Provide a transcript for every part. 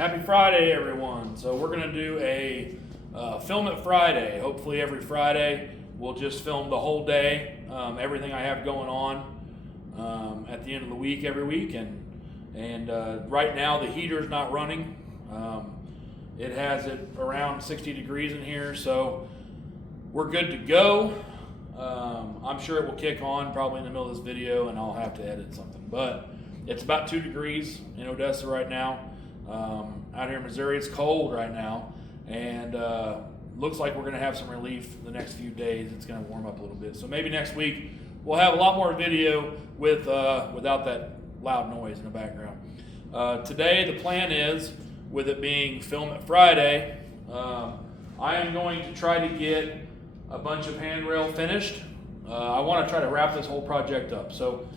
Happy Friday, everyone. So we're going to do a Film It Friday. Hopefully every Friday we'll just film the whole day, everything I have going on at the end of the week every week. And right now the heater's not running. It has it around 60 degrees in here, so we're good to go. I'm sure it will kick on probably in the middle of this video and I'll have to edit something. But it's about 2 degrees in Odessa right now. Out here in Missouri, it's cold right now, and looks like we're going to have some relief the next few days. It's going to warm up a little bit. So maybe next week we'll have a lot more video without that loud noise in the background. Today the plan is, with it being Film It Friday, I am going to try to get a bunch of handrail finished. I want to try to wrap this whole project up. So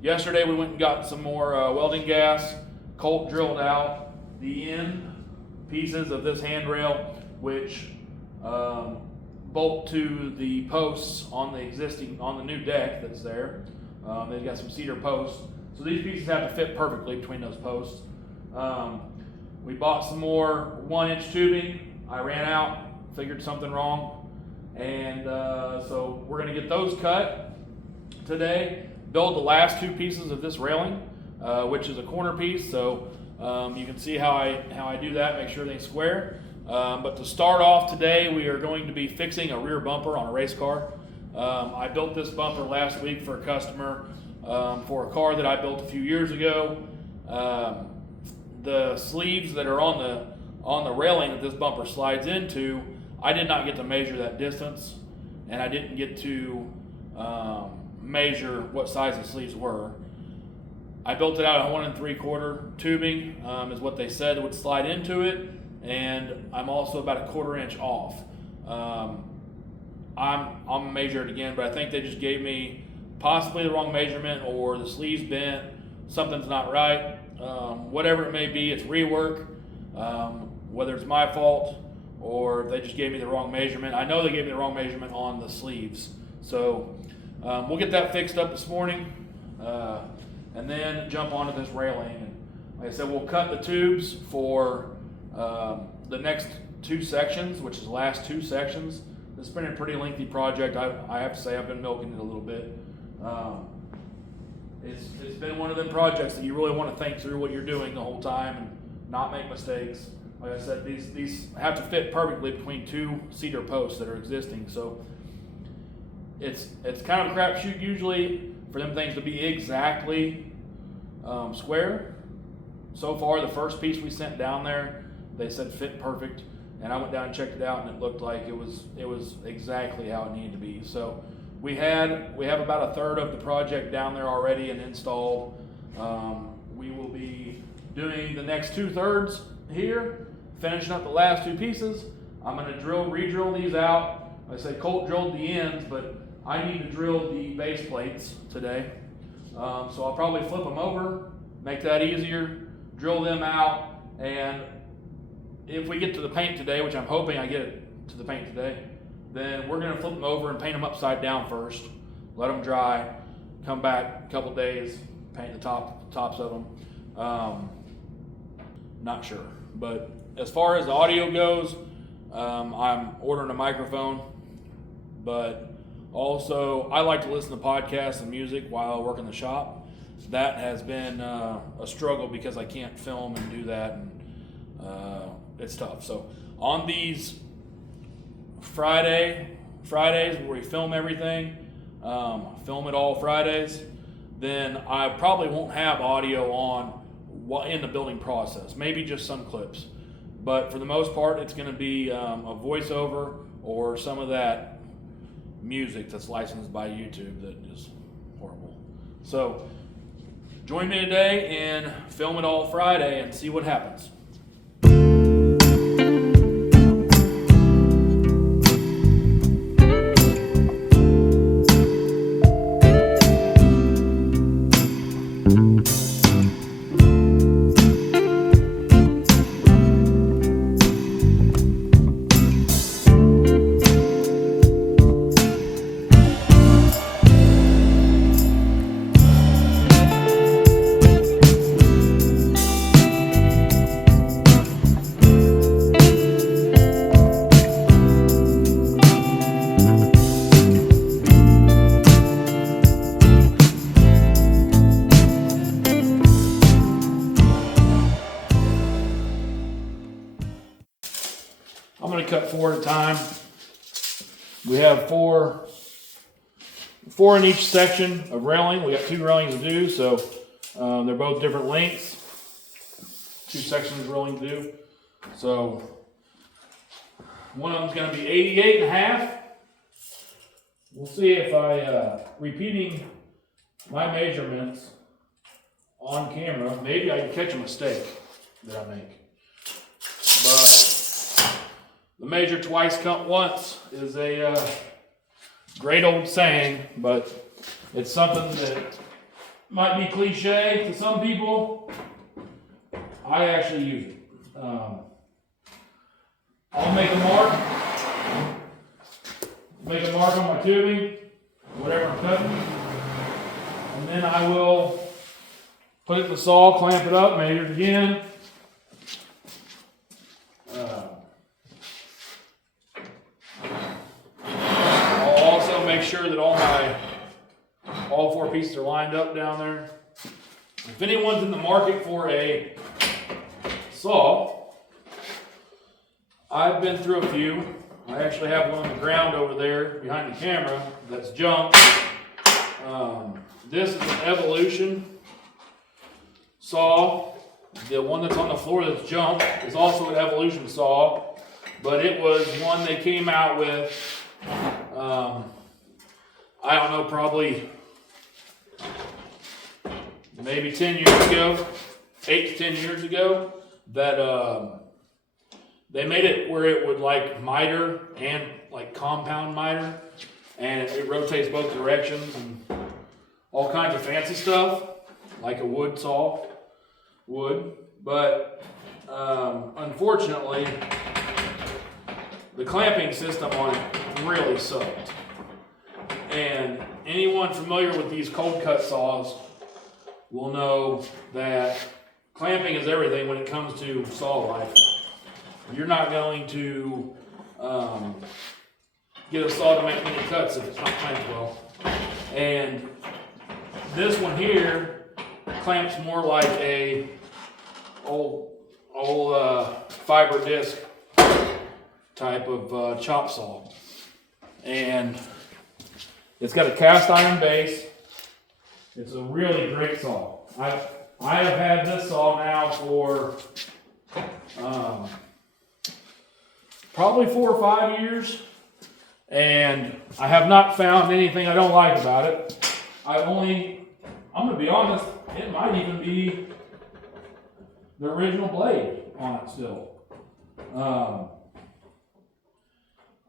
yesterday we went and got some more welding gas. Colt drilled out the end pieces of this handrail, which bolt to the posts on the new deck that's there. They've got some cedar posts, so these pieces have to fit perfectly between those posts. We bought some more 1-inch tubing. I ran out, figured something wrong, and so we're going to get those cut today. Build the last 2 pieces of this railing, which is a corner piece. So you can see how I do that, make sure everything's square. But to start off today, we are going to be fixing a rear bumper on a race car. I built this bumper last week for a customer for a car that I built a few years ago. The sleeves that are on the railing that this bumper slides into, I did not get to measure that distance, and I didn't get to measure what size the sleeves were. I built it out at 1 3/4 tubing, is what they said would slide into it, and I'm also about 1/4 inch off. I'm gonna measure it again, but I think they just gave me possibly the wrong measurement, or the sleeves bent, something's not right. Whatever it may be, it's rework, whether it's my fault or they just gave me the wrong measurement. I know they gave me the wrong measurement on the sleeves, so we'll get that fixed up this morning. And then jump onto this railing. And like I said, we'll cut the tubes for the next 2 sections, which is the last 2 sections. This has been a pretty lengthy project. I have to say I've been milking it a little bit. It's been one of them projects that you really want to think through what you're doing the whole time and not make mistakes. Like I said, these have to fit perfectly between 2 cedar posts that are existing. So it's kind of a crapshoot usually for them things to be exactly square. So far, the first piece we sent down there, they said fit perfect, and I went down and checked it out, and it looked like it was exactly how it needed to be. So we have about 1/3 of the project down there already and installed. We will be doing the next 2/3 here, finishing up the last 2 pieces. I'm going to re-drill these out. Like I said, Colt drilled the ends, but I need to drill the base plates today. So I'll probably flip them over, make that easier, drill them out, and if we get to the paint today, which I'm hoping I get to the paint today, then we're going to flip them over and paint them upside down first, let them dry, come back a couple days, paint the tops of them. Not sure, but as far as the audio goes, I'm ordering a microphone, but also, I like to listen to podcasts and music while I work in the shop. That has been a struggle because I can't film and do that, and it's tough. So on these Fridays where we film everything, Film It All Fridays, then I probably won't have audio on in the building process. Maybe just some clips, but for the most part, it's going to be a voiceover or some of that music that's licensed by YouTube that is horrible. So join me today in Film It All Friday and see what happens. cut 4 at a time. We have four in each section of railing. We got 2 railings to do, so they're both different lengths. 2 sections of railing to do. So one of them's going to be 88.5. We'll see if repeating my measurements on camera, maybe I can catch a mistake that I make. But the measure twice, cut once is a great old saying, but it's something that might be cliche to some people. I actually use it. I'll make a mark on my tubing, whatever I'm cutting, and then I will put it in the saw, clamp it up, measure it again. I'll also make sure that all 4 pieces are lined up down there. If anyone's in the market for a saw, I've been through a few. I actually have one on the ground over there behind the camera that's junk. This is an Evolution saw. The one that's on the floor that's junk is also an Evolution saw, but it was one they came out with, I don't know, probably maybe 10 years ago, 8 to 10 years ago, that they made it where it would like miter and like compound miter, and it rotates both directions and all kinds of fancy stuff, like a wood saw would. But unfortunately, the clamping system on it really sucked. And anyone familiar with these cold cut saws will know that clamping is everything when it comes to saw life. You're not going to get a saw to make many cuts if it's not clamped well. And this one here clamps more like a old fiber disc type of chop saw. And it's got a cast iron base. It's a really great saw. I have had this saw now for probably 4 or 5 years, and I have not found anything I don't like about it. I'm gonna be honest, it might even be the original blade on it still.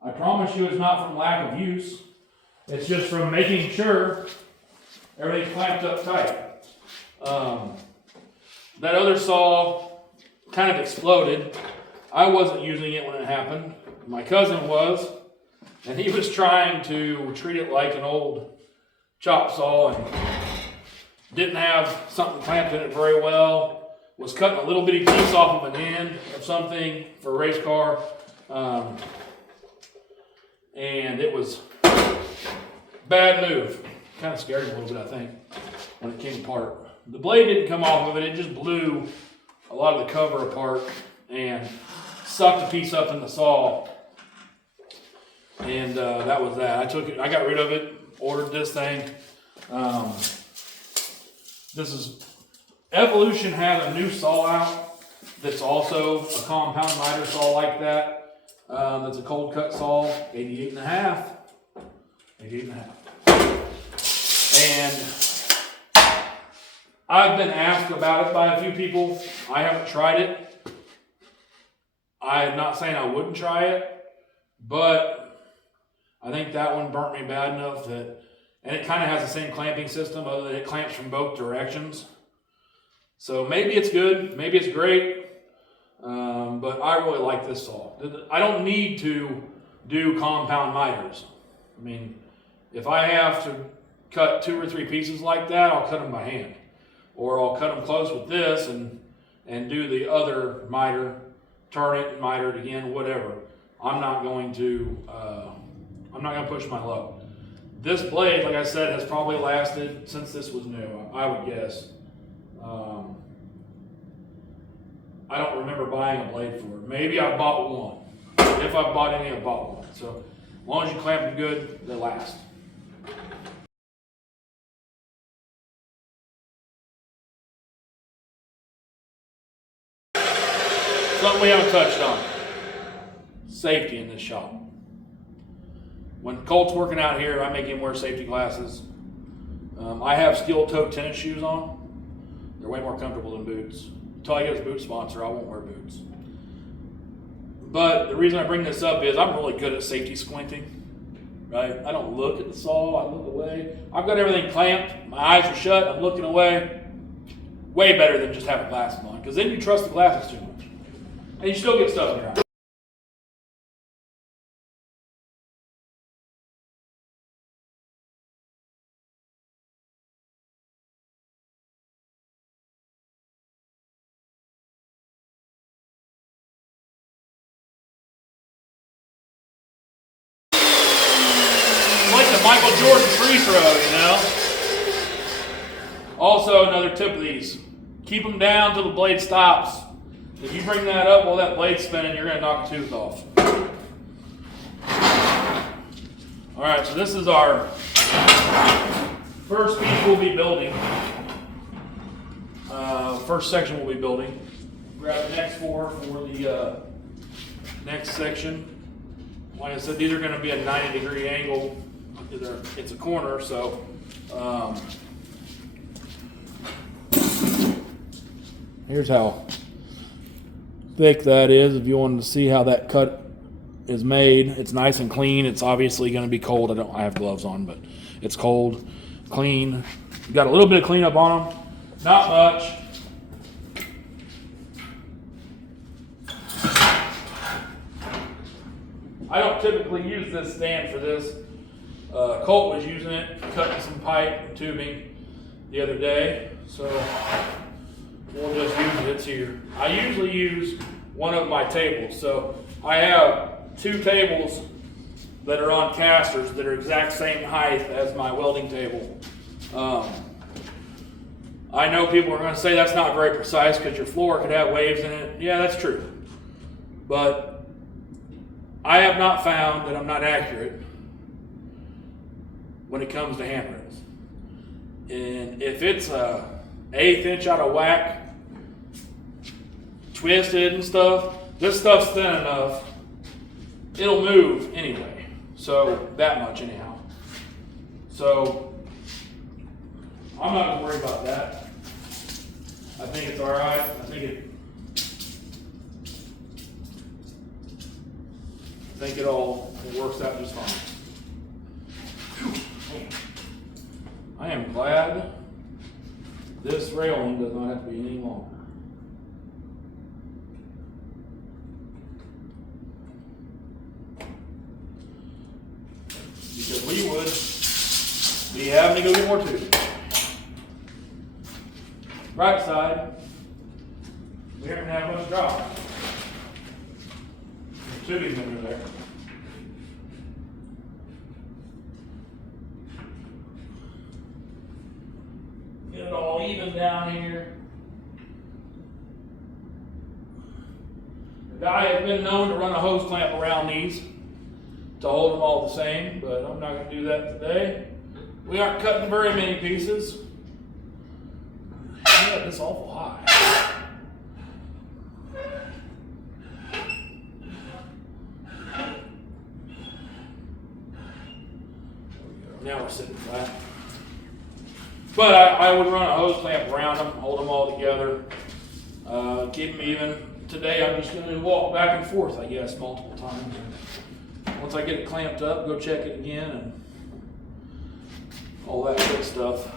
I promise you it's not from lack of use. It's just from making sure everything's clamped up tight. That other saw kind of exploded. I wasn't using it when it happened. My cousin was, and he was trying to treat it like an old chop saw and didn't have something clamped in it very well. Was cutting a little bitty piece off of an end of something for a race car. And it was bad move. Kind of scared him a little bit, I think, when it came apart. The blade didn't come off of it. It just blew a lot of the cover apart and sucked a piece up in the saw. And that was that. I got rid of it, ordered this thing. Evolution had a new saw out that's also a compound miter saw like that. That's a cold cut saw, 88.5. 88.5. And I've been asked about it by a few people. I haven't tried it. I'm not saying I wouldn't try it, but I think that one burnt me bad enough that, and it kind of has the same clamping system other than it clamps from both directions. So maybe it's good, maybe it's great, but I really like this saw. I don't need to do compound miters. I mean, if I have to cut 2 or 3 pieces like that, I'll cut them by hand. Or I'll cut them close with this and do the other miter, turn it and miter it again, whatever. I'm not going to push my luck. This blade, like I said, has probably lasted since this was new, I would guess. I don't remember buying a blade for it. Maybe I bought one. if I've bought any, I've bought one. So as long as you clamp them good, they last. Something we haven't touched on. Safety in this shop. When Colt's working out here, I make him wear safety glasses. I have steel-toed tennis shoes on. They're way more comfortable than boots. Until I get a boot sponsor, I won't wear boots. But the reason I bring this up is I'm really good at safety squinting. Right? I don't look at the saw, I look away. I've got everything clamped, my eyes are shut, I'm looking away. Way better than just having glasses on, because then you trust the glasses too much. And you still get stuff in your eye. Like the Michael Jordan free throw, you know? Also, another tip of these. Keep them down till the blade stops. If you bring that up while that blade's spinning, you're going to knock a tooth off. Alright, so this is our first piece we'll be building. First section we'll be building. Grab the next four for the next section. Like I said, these are going to be a 90-degree angle. It's a corner, so here's how thick that is. If you wanted to see how that cut is made, it's nice and clean. It's obviously going to be cold. I have gloves on, but it's cold, clean. Got a little bit of cleanup on them, not much. I don't typically use this stand for this. Colt was using it, cutting some pipe and tubing the other day, so we'll just use it. It's here. I usually use one of my tables, so I have two tables that are on casters that are exact same height as my welding table. I know people are going to say that's not very precise because your floor could have waves in it. Yeah, that's true, but I have not found that I'm not accurate when it comes to handrails. And if it's a 1/8 inch out of whack, twisted and stuff, this stuff's thin enough, it'll move anyway. So that much anyhow. So I'm not gonna worry about that. I think it's all right. I think it all works out just fine. I am glad this railing does not have to be any longer. Because we would be having to go get more tubing. Right side, we aren't gonna have much drop. Tubing's under there. Get it all even down here. The guy has been known to run a hose clamp around these to hold them all the same, but I'm not going to do that today. We aren't cutting very many pieces. I got this awful high. Now we're sitting flat. But I would run a hose clamp around them, hold them all together, keep them even. Today I'm just going to walk back and forth, I guess, multiple times. Once I get it clamped up, go check it again and all that good stuff.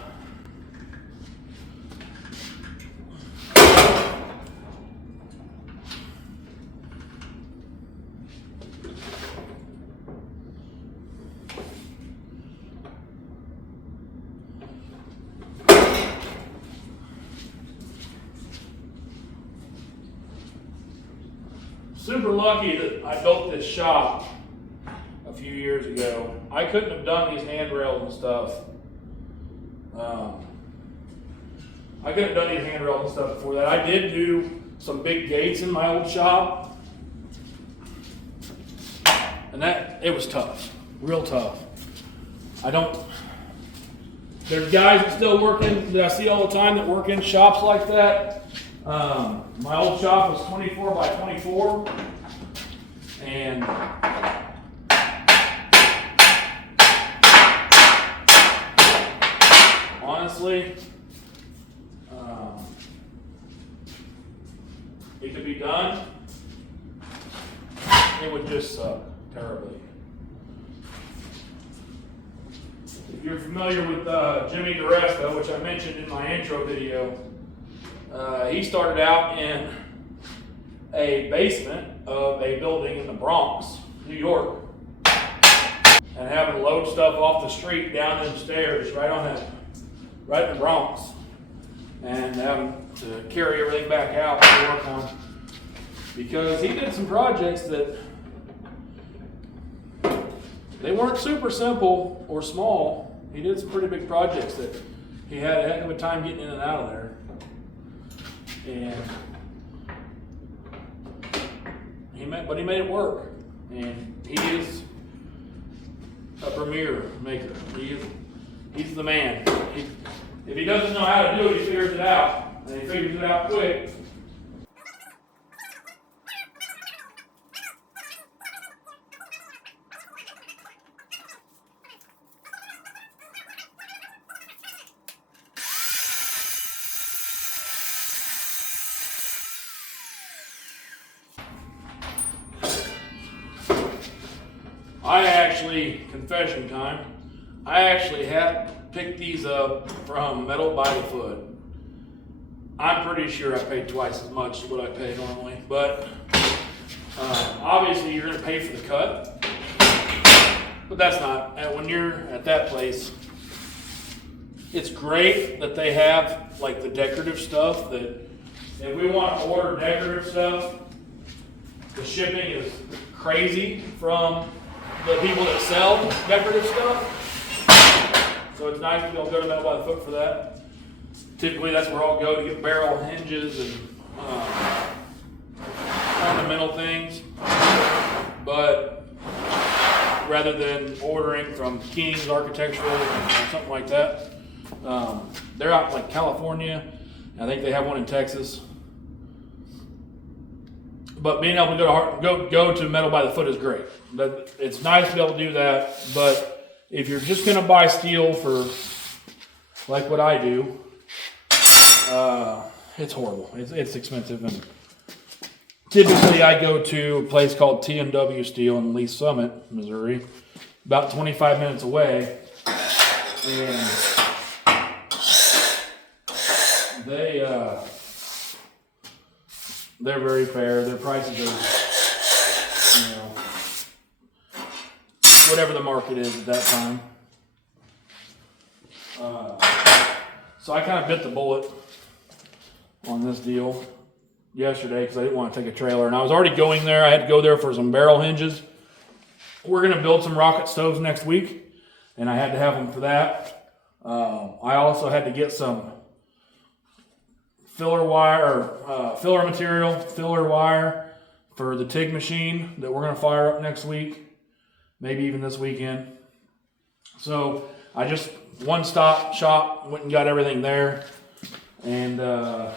Super lucky that I built this shop a few years ago. I couldn't have done these handrails and stuff. I couldn't have done these handrails and stuff before that. I did do some big gates in my old shop. And it was tough, real tough. There's guys that still working, that I see all the time that work in shops like that. My old shop was 24 by 24. And honestly, it could be done. It would just suck terribly. If you're familiar with Jimmy DiResta, which I mentioned in my intro video, he started out in a basement of a building in the Bronx, New York, and having to load stuff off the street down them stairs right in the Bronx, and having to carry everything back out to work on, because he did some projects that they weren't super simple or small. He did some pretty big projects that he had a heck of a time getting in and out of there. And he made it work. And he is a premier maker. He's the man. If he doesn't know how to do it, he figures it out. And he figures it out quick. Confession time, I actually have picked these up from Metal by the Foot. I'm pretty sure I paid twice as much as what I pay normally, but obviously you're going to pay for the cut, but that's not, when you're at that place, it's great that they have like the decorative stuff, that if we want to order decorative stuff, the shipping is crazy from the people that sell decorative stuff. So it's nice to be able to go to Metal by the Foot for that. Typically that's where I'll go to get barrel hinges and ornamental things. But rather than ordering from King's Architectural or something like that, they're out in like California. I think they have one in Texas. But being able to go to Metal by the Foot is great. It's nice to be able to do that, but if you're just going to buy steel for like what I do, it's horrible. It's expensive, and typically I go to a place called T&W Steel in Lee Summit, Missouri, about 25 minutes away, and they're very fair. Their prices are, whatever the market is at that time. So I kind of bit the bullet on this deal yesterday because I didn't want to take a trailer. And I was already going there. I had to go there for some barrel hinges. We're going to build some rocket stoves next week, and I had to have them for that. I also had to get some filler wire, or filler wire for the TIG machine that we're going to fire up next week, maybe even this weekend. So I just one-stop shop, went and got everything there, and I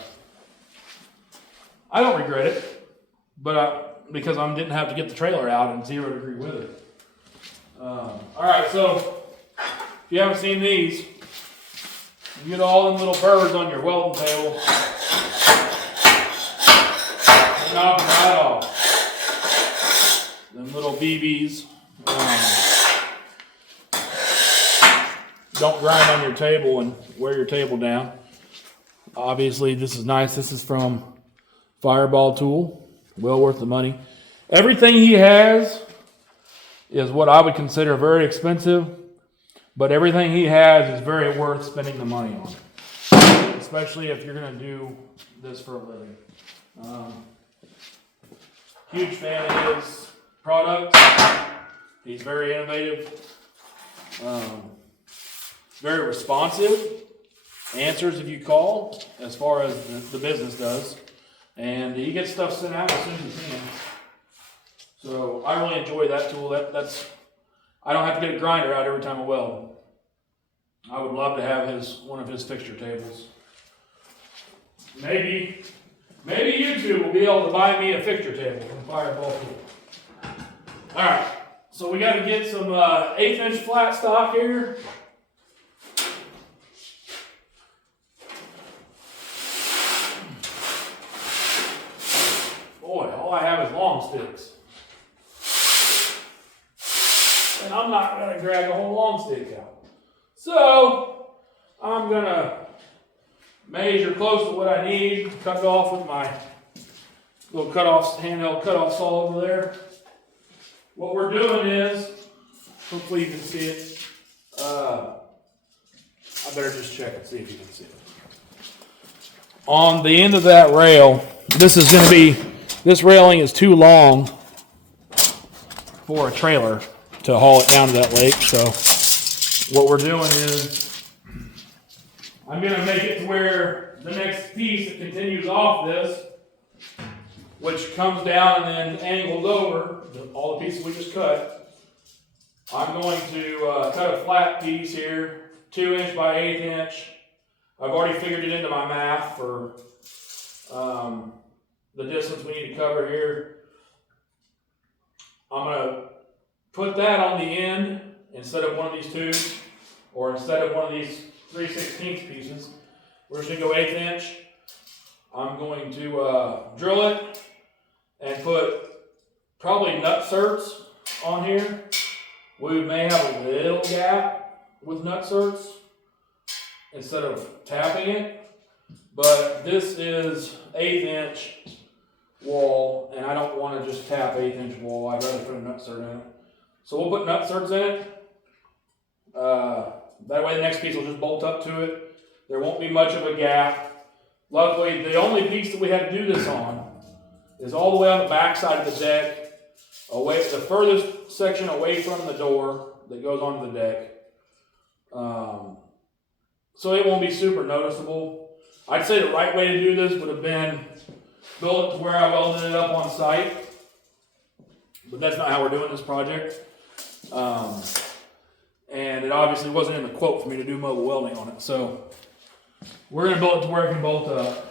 don't regret it, but because I didn't have to get the trailer out in 0 degree weather. All right, so if you haven't seen these, you get all them little birds on your welding table. Knock them right off. Them little BBs. Don't grind on your table and wear your table down. Obviously, this is nice. This is from Fireball Tool. Well worth the money. Everything he has is what I would consider very expensive, but everything he has is very worth spending the money on, especially if you're going to do this for a living. Huge fan of his products. He's very innovative, very responsive, answers if you call, as far as the business does, and he gets stuff sent out as soon as he can. So I really enjoy that tool. That's I don't have to get a grinder out every time I weld. I would love to have one of his fixture tables. Maybe you two will be able to buy me a fixture table from Fireball Tool. All right, so we got to get some 1/8" flat stock here. Boy, all I have is long sticks. And I'm not going to drag a whole long stick out. So, I'm going to measure close to what I need, cut it off with my little handheld cutoff saw over there. What we're doing is, hopefully you can see it. I better just check and see if you can see it. On the end of that rail, this railing is too long for a trailer to haul it down to that lake. So what we're doing is I'm going to make it to where the next piece that continues off this, which comes down and then angles over all the pieces we just cut. I'm going to cut a flat piece here, 2" by 1/8". I've already figured it into my math for the distance we need to cover here. I'm going to put that on the end instead of one of these tubes, or instead of one of these 3/16 pieces. We're just going to go 1/8". I'm going to drill it and put probably nut certs on here. We may have a little gap with nut certs instead of tapping it, but this is 1/8" wall, and I don't want to just tap 1/8" wall. I'd rather put a nut cert in it. So we'll put nut certs in it. That way the next piece will just bolt up to it. There won't be much of a gap. Luckily, the only piece that we have to do this on is all the way on the back side of the deck, the furthest section away from the door that goes onto the deck. So it won't be super noticeable. I'd say the right way to do this would have been build it to where I welded it up on site, but that's not how we're doing this project. And it obviously wasn't in the quote for me to do mobile welding on it. So we're going to build it to where it can bolt up.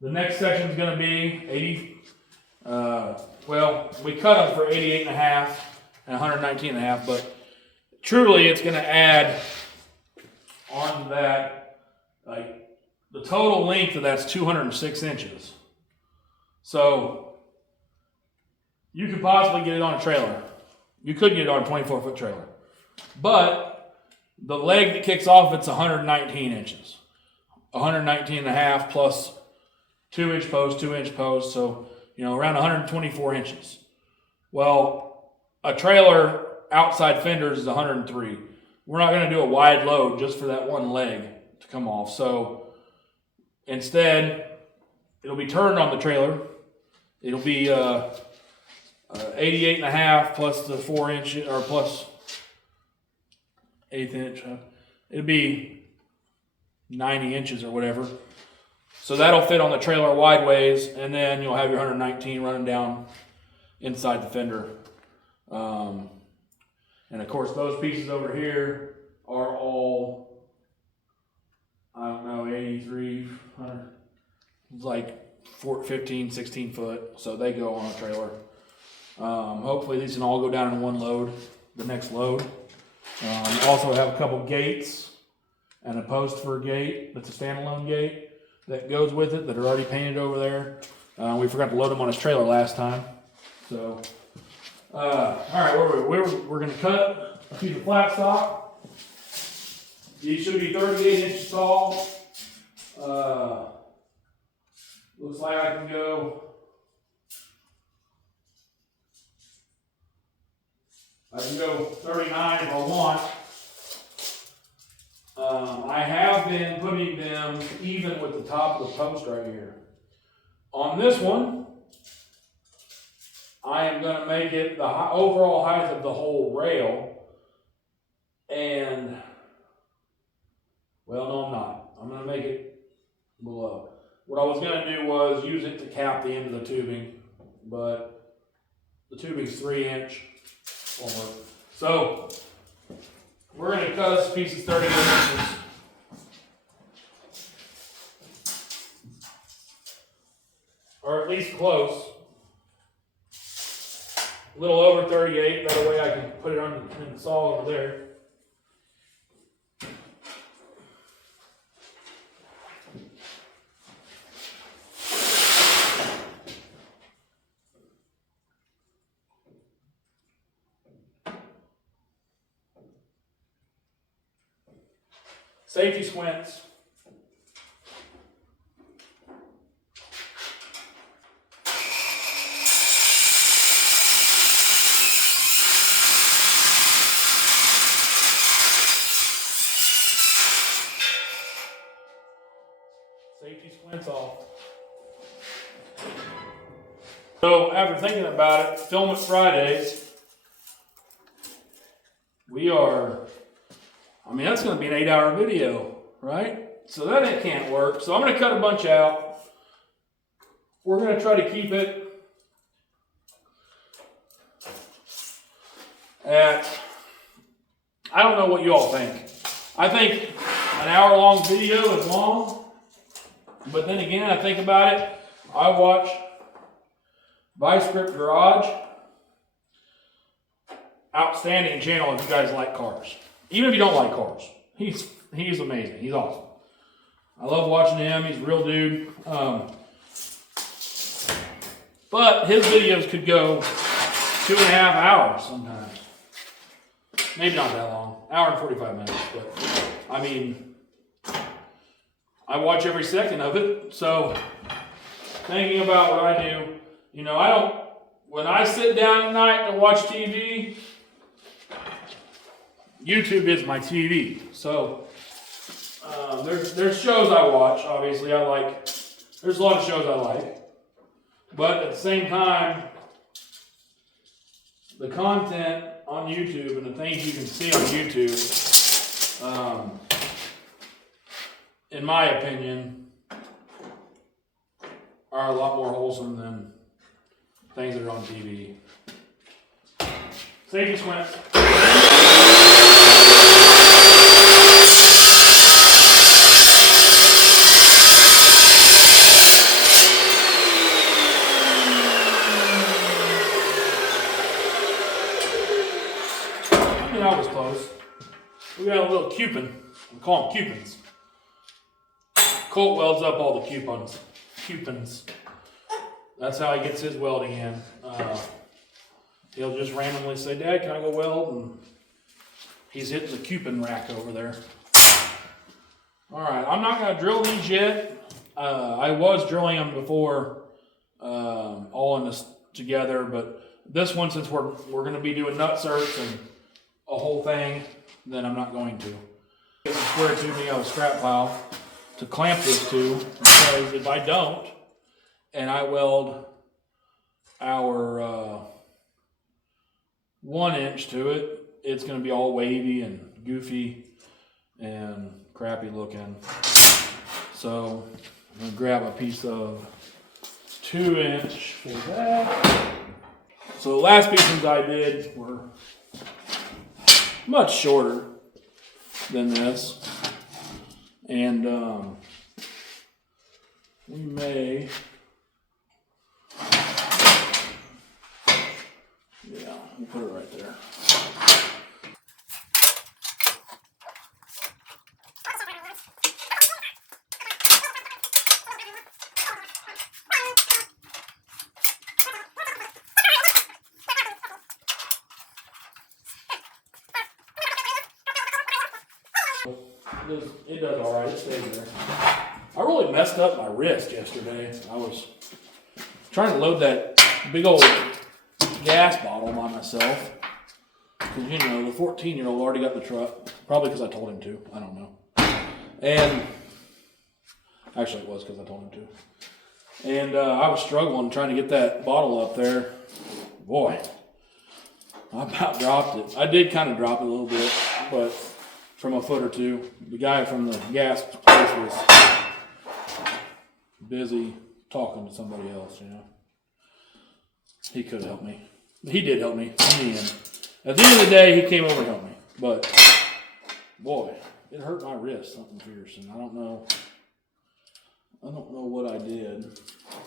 The next section is going to be 80, we cut them for 88.5 and 119.5, but truly it's going to add onto that, like the total length of that's 206 inches. So you could possibly get it on a trailer. You could get it on a 24-foot trailer. But the leg that kicks off, it's 119 inches. 119.5 plus 2" post, 2" post, so around 124 inches. Well, a trailer outside fenders is 103. We're not going to do a wide load just for that one leg to come off. So instead, it'll be turned on the trailer. It'll be 88.5 plus the 4" or plus 1/8". It'll be 90 inches or whatever. So that'll fit on the trailer wide ways, and then you'll have your 119 running down inside the fender. And of course, those pieces over here are all, 83, like 15, 16 foot. So they go on a trailer. Hopefully these can all go down in one load, the next load. Also have a couple gates and a post for a gate that's a standalone gate that goes with it that are already painted over there. We forgot to load them on his trailer last time. So, all right, we're going to cut a piece of flat stock. These should be 38 inches tall. Looks like I can go 39 if I want. I have been putting them even with the top of the post right here. On this one, I am going to make it the overall height of the whole rail. And, well, no, I'm not. I'm going to make it below. What I was going to do was use it to cap the end of the tubing, but The tubing's 3-inch. Won't work. So we're going to cut us pieces 38 inches. Or at least close. A little over 38, that way I can put it on in the saw over there. Safety squints. Safety squints off. So after thinking about it, Film It Fridays, that's going to be an 8-hour video, right? So that it can't work. So I'm going to cut a bunch out. We're going to try to keep it at, I don't know what you all think. I think an hour-long video is long. But then again, I think about it, I watch Vice Grip Garage. Outstanding channel if you guys like cars. Even if you don't like cars. He's amazing. He's awesome. I love watching him. He's a real dude. But his videos could go 2.5 hours sometimes. Maybe not that long. Hour and 45 minutes. But, I watch every second of it. So, thinking about what I do, when I sit down at night to watch TV, YouTube is my TV. So, there's shows I watch, obviously. There's a lot of shows I like. But at the same time, the content on YouTube and the things you can see on YouTube, in my opinion, are a lot more wholesome than things that are on TV. Safety squint. That was close. We got a little cupin. We call them cupins. Colt welds up all the cupins. That's how he gets his welding in. He'll just randomly say, "Dad, can I go weld?" And he's hitting the cupin rack over there. All right, I'm not going to drill these yet. I was drilling them before, all in this together, but this one, since we're going to be doing nut certs and a whole thing, then I'm not going to. It's a square tubing out of scrap pile to clamp this to, because if I don't, and I weld our 1-inch to it, it's going to be all wavy and goofy and crappy looking. So I'm going to grab a piece of 2-inch for that. So the last pieces I did were much shorter than this, and we may, we'll put it right there. It does all right. It stays there. I really messed up my wrist yesterday. I was trying to load that big old gas bottle by myself. Because, the 14-year-old already got the truck. Probably because I told him to. I don't know. And actually it was because I told him to. And I was struggling trying to get that bottle up there. Boy, I about dropped it. I did kind of drop it a little bit, but from a foot or two. The guy from the gas place was busy talking to somebody else, He could have helped me. He did help me in the end. At the end of the day, he came over and helped me. But, boy, it hurt my wrist, something fierce. And I don't know what I did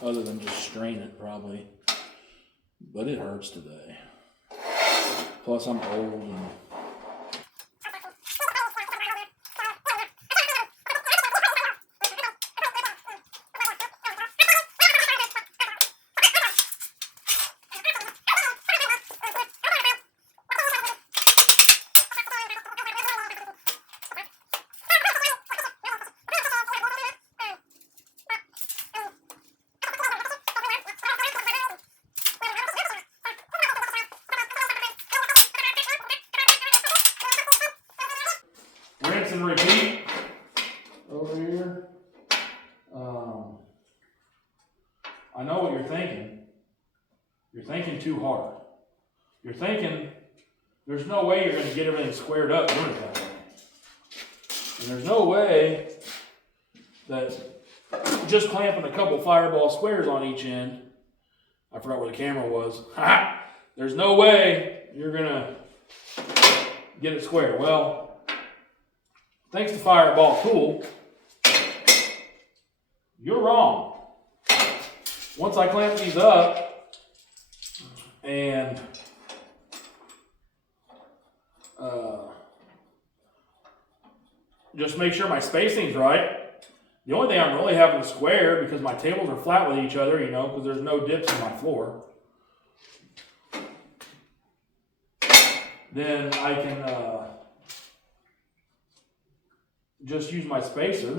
other than just strain it probably. But it hurts today. Plus, I'm old and rinse and repeat over here. I know what you're thinking. You're thinking too hard. You're thinking there's no way you're going to get everything squared up doing it that way. And there's no way that just clamping a couple fireball squares on each end, I forgot where the camera was, there's no way you're going to get it square. Well, thanks to Fireball Tool, you're wrong. Once I clamp these up and just make sure my spacing's right. The only thing I'm really having to square, because my tables are flat with each other, you know, because there's no dips in my floor, then I can just use my spacer.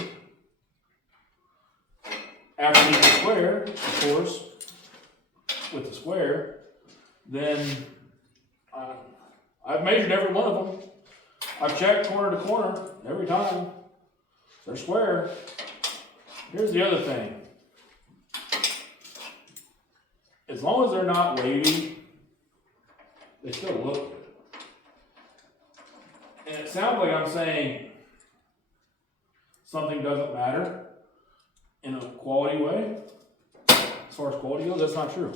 After these are square, of course, with the square, then I've measured every one of them. I've checked corner to corner every time. They're square. Here's the other thing. As long as they're not wavy, they still look good. And it sounds like I'm saying something doesn't matter in a quality way. As far as quality goes, that's not true.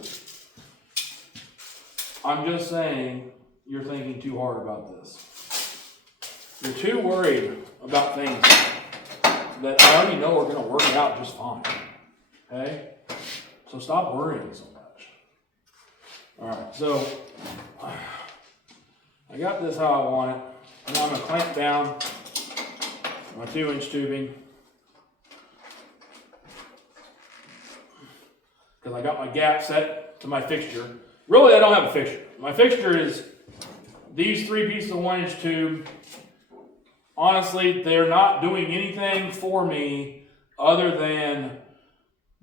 I'm just saying you're thinking too hard about this. You're too worried about things that I already know are going to work out just fine. Okay? So stop worrying so much. Alright, so I got this how I want it. Now I'm going to clamp down my 2-inch tubing, because I got my gap set to my fixture. Really, I don't have a fixture. My fixture is these 3 pieces of 1-inch tube. Honestly, they're not doing anything for me other than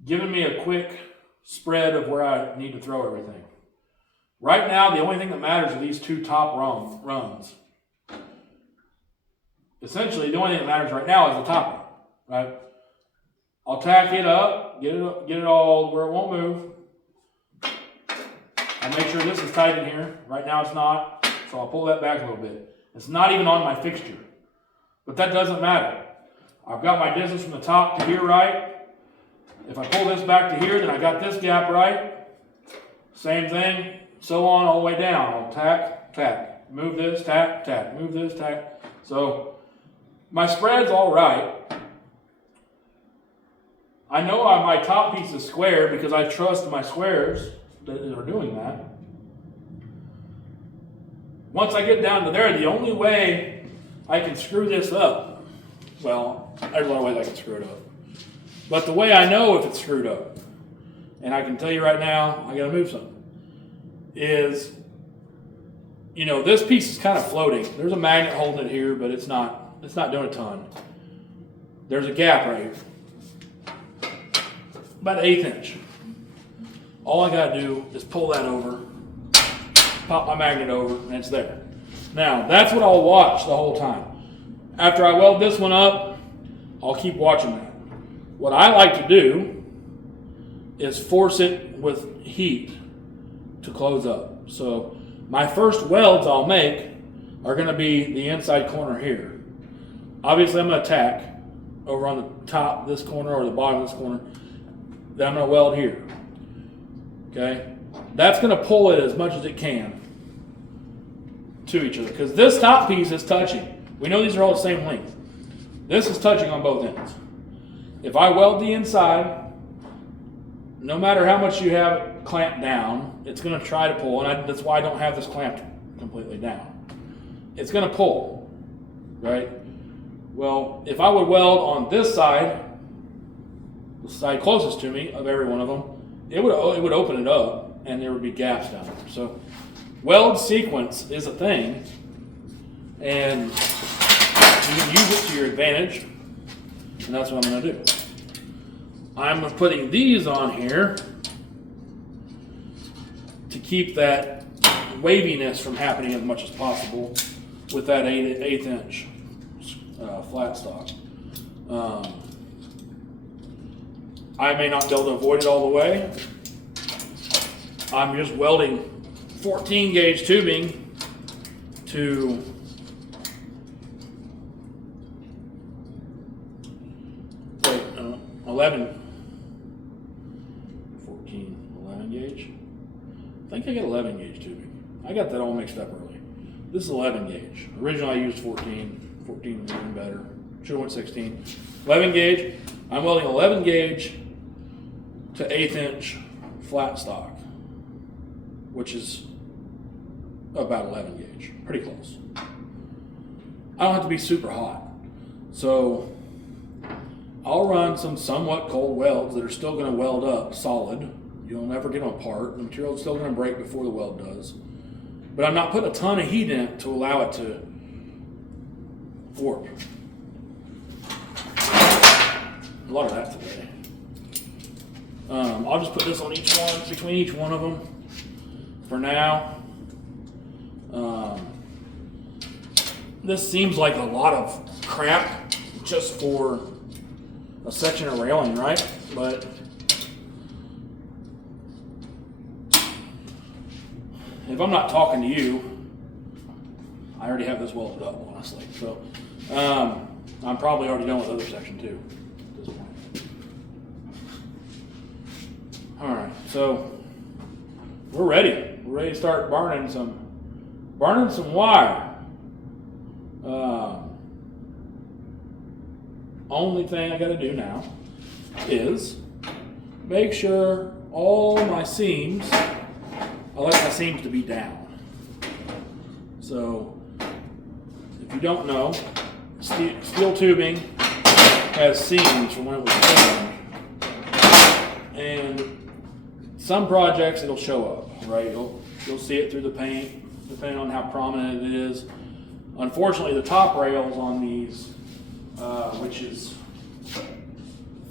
giving me a quick spread of where I need to throw everything. Right now, the only thing that matters are these 2 top runs. Essentially, the only thing that matters right now is the topping, right? I'll tack it up, get it all where it won't move. I'll make sure this is tight in here. Right now it's not, so I'll pull that back a little bit. It's not even on my fixture, but that doesn't matter. I've got my distance from the top to here right. If I pull this back to here, then I got this gap right. Same thing, so on all the way down. I'll tack, tack, move this, tack, tack, move this, tack. So my spread's all right. I know my top piece is square because I trust my squares that are doing that. Once I get down to there, the only way I can screw this up, well, there's a lot of ways I can screw it up, but the way I know if it's screwed up, and I can tell you right now, I gotta move something, is, you know, this piece is kind of floating. There's a magnet holding it here, but it's not doing a ton. There's a gap right here, about 1/8 inch. All I gotta do is pull that over, pop my magnet over, and it's there. Now, that's what I'll watch the whole time. After I weld this one up, I'll keep watching that. What I like to do is force it with heat to close up. So my first welds I'll make are gonna be the inside corner here. Obviously, I'm gonna tack over on the top of this corner or the bottom of this corner. Then I'm gonna weld here. Okay? That's going to pull it as much as it can to each other. Because this top piece is touching. We know these are all the same length. This is touching on both ends. If I weld the inside, no matter how much you have it clamped down, it's going to try to pull. And that's why I don't have this clamped completely down. It's going to pull, right? Well, if I would weld on this side, the side closest to me of every one of them, it would open it up and there would be gaps down there. So weld sequence is a thing, and you can use it to your advantage, and that's what I'm going to do. I'm putting these on here to keep that waviness from happening as much as possible with that 1/8 inch flat stock. I may not be able to avoid it all the way. I'm just welding 14 gauge tubing to 11 gauge. I think I got 11 gauge tubing. I got that all mixed up early. This is 11 gauge. Originally I used 14. 14 was even better. Should have went 16. 11 gauge. I'm welding 11 gauge to 1/8 inch flat stock, which is about 11 gauge. Pretty close. I don't have to be super hot. So I'll run some somewhat cold welds that are still going to weld up solid. You'll never get them apart. The material's still going to break before the weld does. But I'm not putting a ton of heat in it to allow it to warp. A lot of that today. I'll just put this on each one, between each one of them for now. This seems like a lot of crap just for a section of railing, right? But if I'm not talking to you, I already have this welded up, honestly. So I'm probably already done with the other section too at this point. All right, so we're ready. We're ready to start burning some wire. Only thing I got to do now is make sure all my seams, I like my seams to be down. So if you don't know, steel tubing has seams from when it was formed, and some projects it'll show up, right? You'll see it through the paint, depending on how prominent it is. Unfortunately, the top rails on these, which is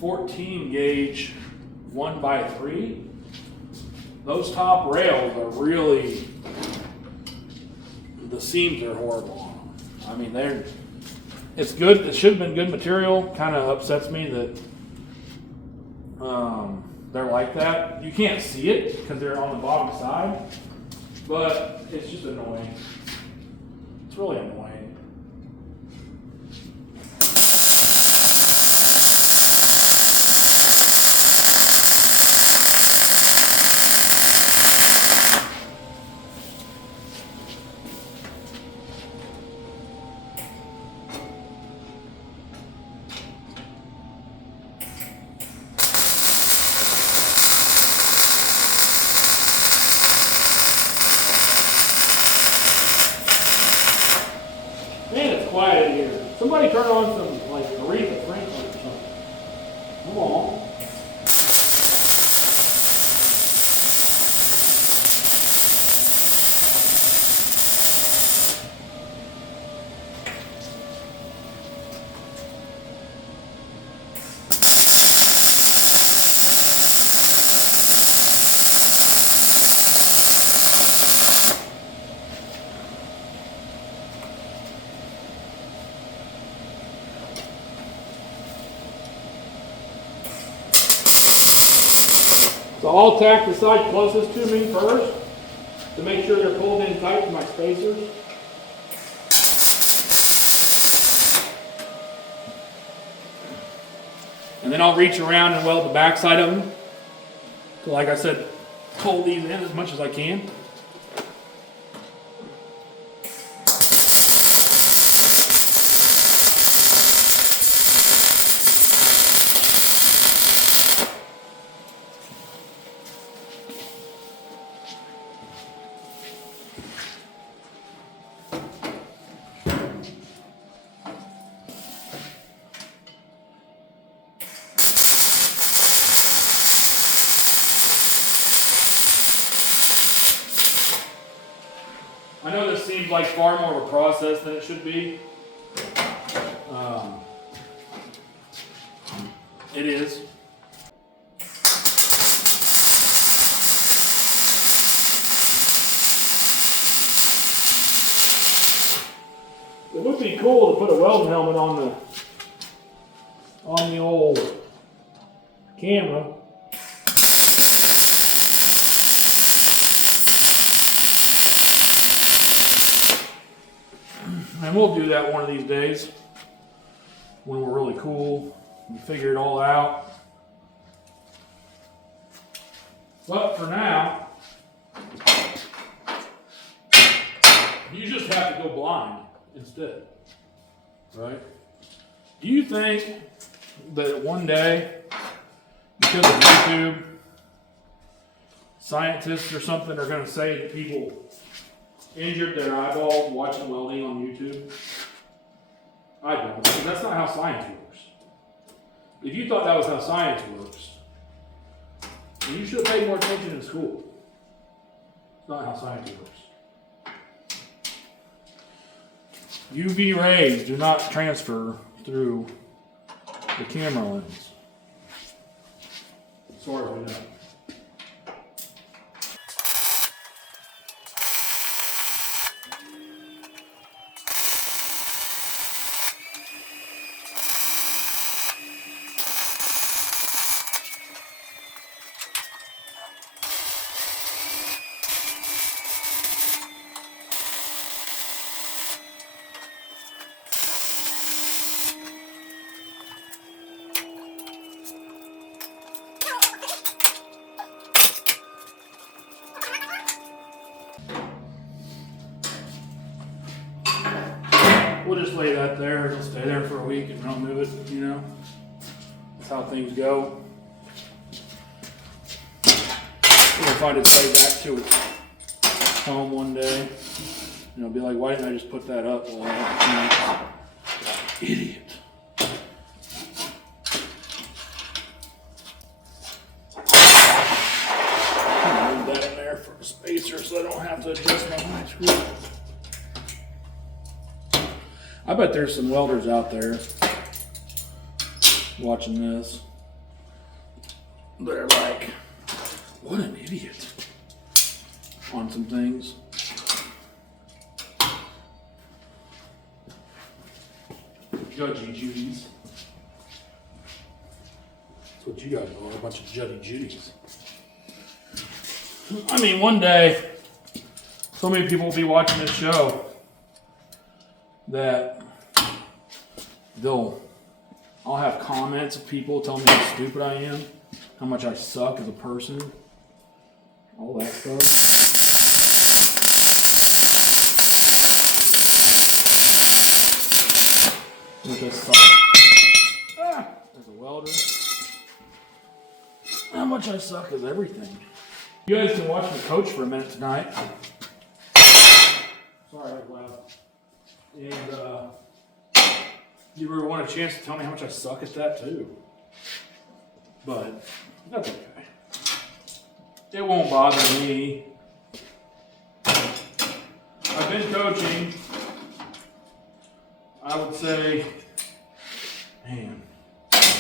14 gauge 1x3, those top rails are really, the seams are horrible on them. I mean, it's good. It should have been good material. Kind of upsets me that they're like that. You can't see it because they're on the bottom side, but it's just annoying. It's really annoying. Man, it's quiet in here. Somebody turn on some, like, Aretha Franklin or something. Come on. So I'll tack the side closest to me first to make sure they're pulled in tight to my spacers. And then I'll reach around and weld the back side of them. So like I said, pull these in as much as I can. I know this seems like far more of a process than it should be. It is. It would be cool to put a welding helmet on the old camera. And we'll do that one of these days when we're really cool and figure it all out. But for now, you just have to go blind instead, right? Do you think that one day, because of YouTube, scientists or something are going to say that people injured their eyeballs watching welding on YouTube? I don't, because that's not how science works. If you thought that was how science works, then you should have paid more attention in school. It's not how science works. UV rays do not transfer through the camera lens. As far as we know. We'll just lay that there. It'll stay there for a week and don't move it, you know. That's how things go. It'll find its way back to its home one day. And it'll be like, why didn't I just put that up? Well, idiot. I'll move that in there for a spacer so I don't have to adjust my screw. I bet there's some welders out there watching this. They're like, what an idiot on some things. Judgy Judies. That's what you guys are, a bunch of Judgy Judies. I mean, one day, so many people will be watching this show that I'll have comments of people telling me how stupid I am, how much I suck as a person, all that stuff. Look at this as a welder. How much I suck as everything. You guys can watch me coach for a minute tonight. Sorry, I was loud. And you ever want a chance to tell me how much I suck at that too. But that's okay. It won't bother me. I've been coaching, I would say, man,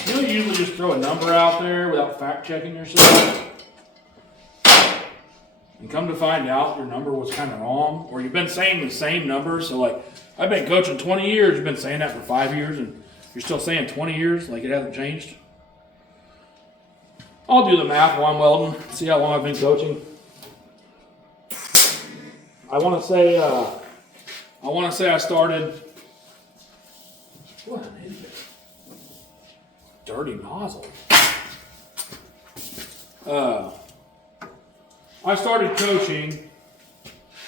you don't usually just throw a number out there without fact checking yourself. And come to find out your number was kind of wrong, or you've been saying the same number. So like, I've been coaching 20 years, you've been saying that for 5 years, and you're still saying 20 years, like it hasn't changed. I'll do the math while I'm welding, see how long I've been coaching. I want to say I started, what an idiot. Dirty nozzle. I started coaching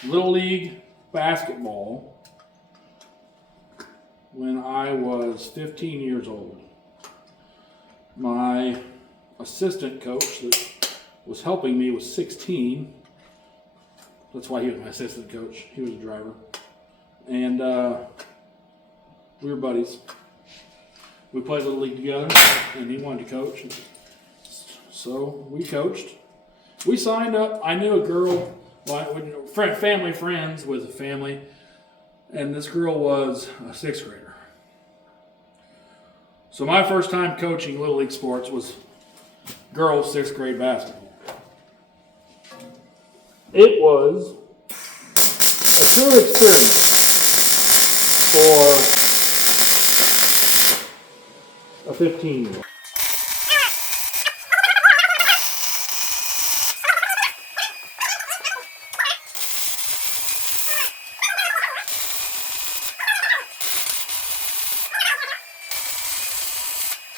Little League basketball when I was 15 years old. My assistant coach that was helping me was 16. That's why he was my assistant coach. He was a driver. And we were buddies. We played Little League together, and he wanted to coach. So we coached. We signed up. I knew a girl, family friends with a family, and this girl was a sixth grader. So my first time coaching Little League sports was girls' sixth grade basketball. It was a true experience for a 15-year-old.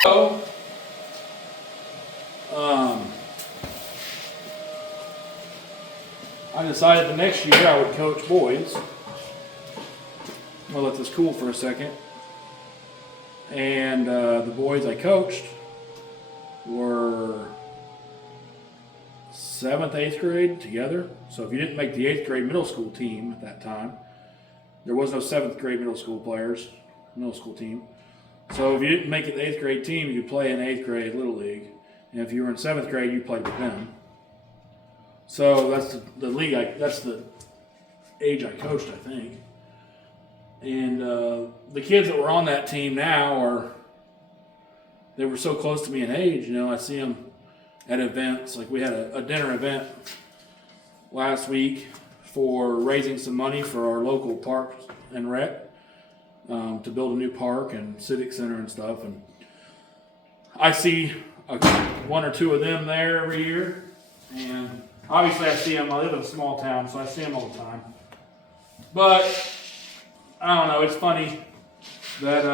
So, I decided the next year I would coach boys. I'll let this cool for a second. And the boys I coached were 7th, 8th grade together. So if you didn't make the 8th grade middle school team at that time, there was no 7th grade middle school team. So if you didn't make it the 8th grade team, you could play in 8th grade Little League. And if you were in 7th grade, you played with them. So that's the league. That's the age I coached, I think. And the kids that were on that team now they were so close to me in age. You know, I see them at events. Like we had a dinner event last week for raising some money for our local park and rec to build a new park and civic center and stuff. And I see one or two of them there every year. And obviously I see them. I live in a small town, so I see them all the time. But I don't know, it's funny that,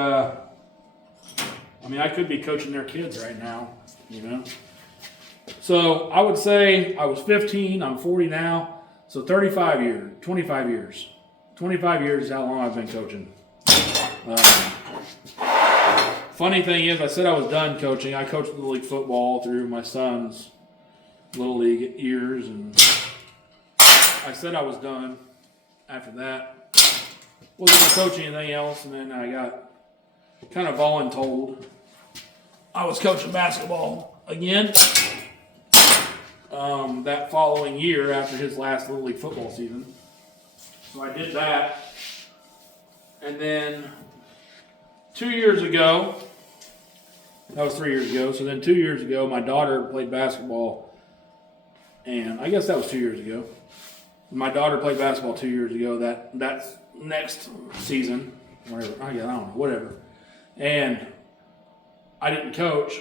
I could be coaching their kids right now, you know. So I would say I was 15, I'm 40 now, so 25 years. 25 years is how long I've been coaching. Funny thing is, I said I was done coaching. I coached Little League football through my son's Little League years, and I said I was done after that. Wasn't going to coach anything else, and then I got kind of voluntold I was coaching basketball again that following year after his last Little League football season. So I did that. And then 2 years ago, that was 3 years ago, so then 2 years ago, my daughter played basketball, and I guess that was 2 years ago. My daughter played basketball 2 years ago, that's next season, whatever, I don't know, whatever. And I didn't coach,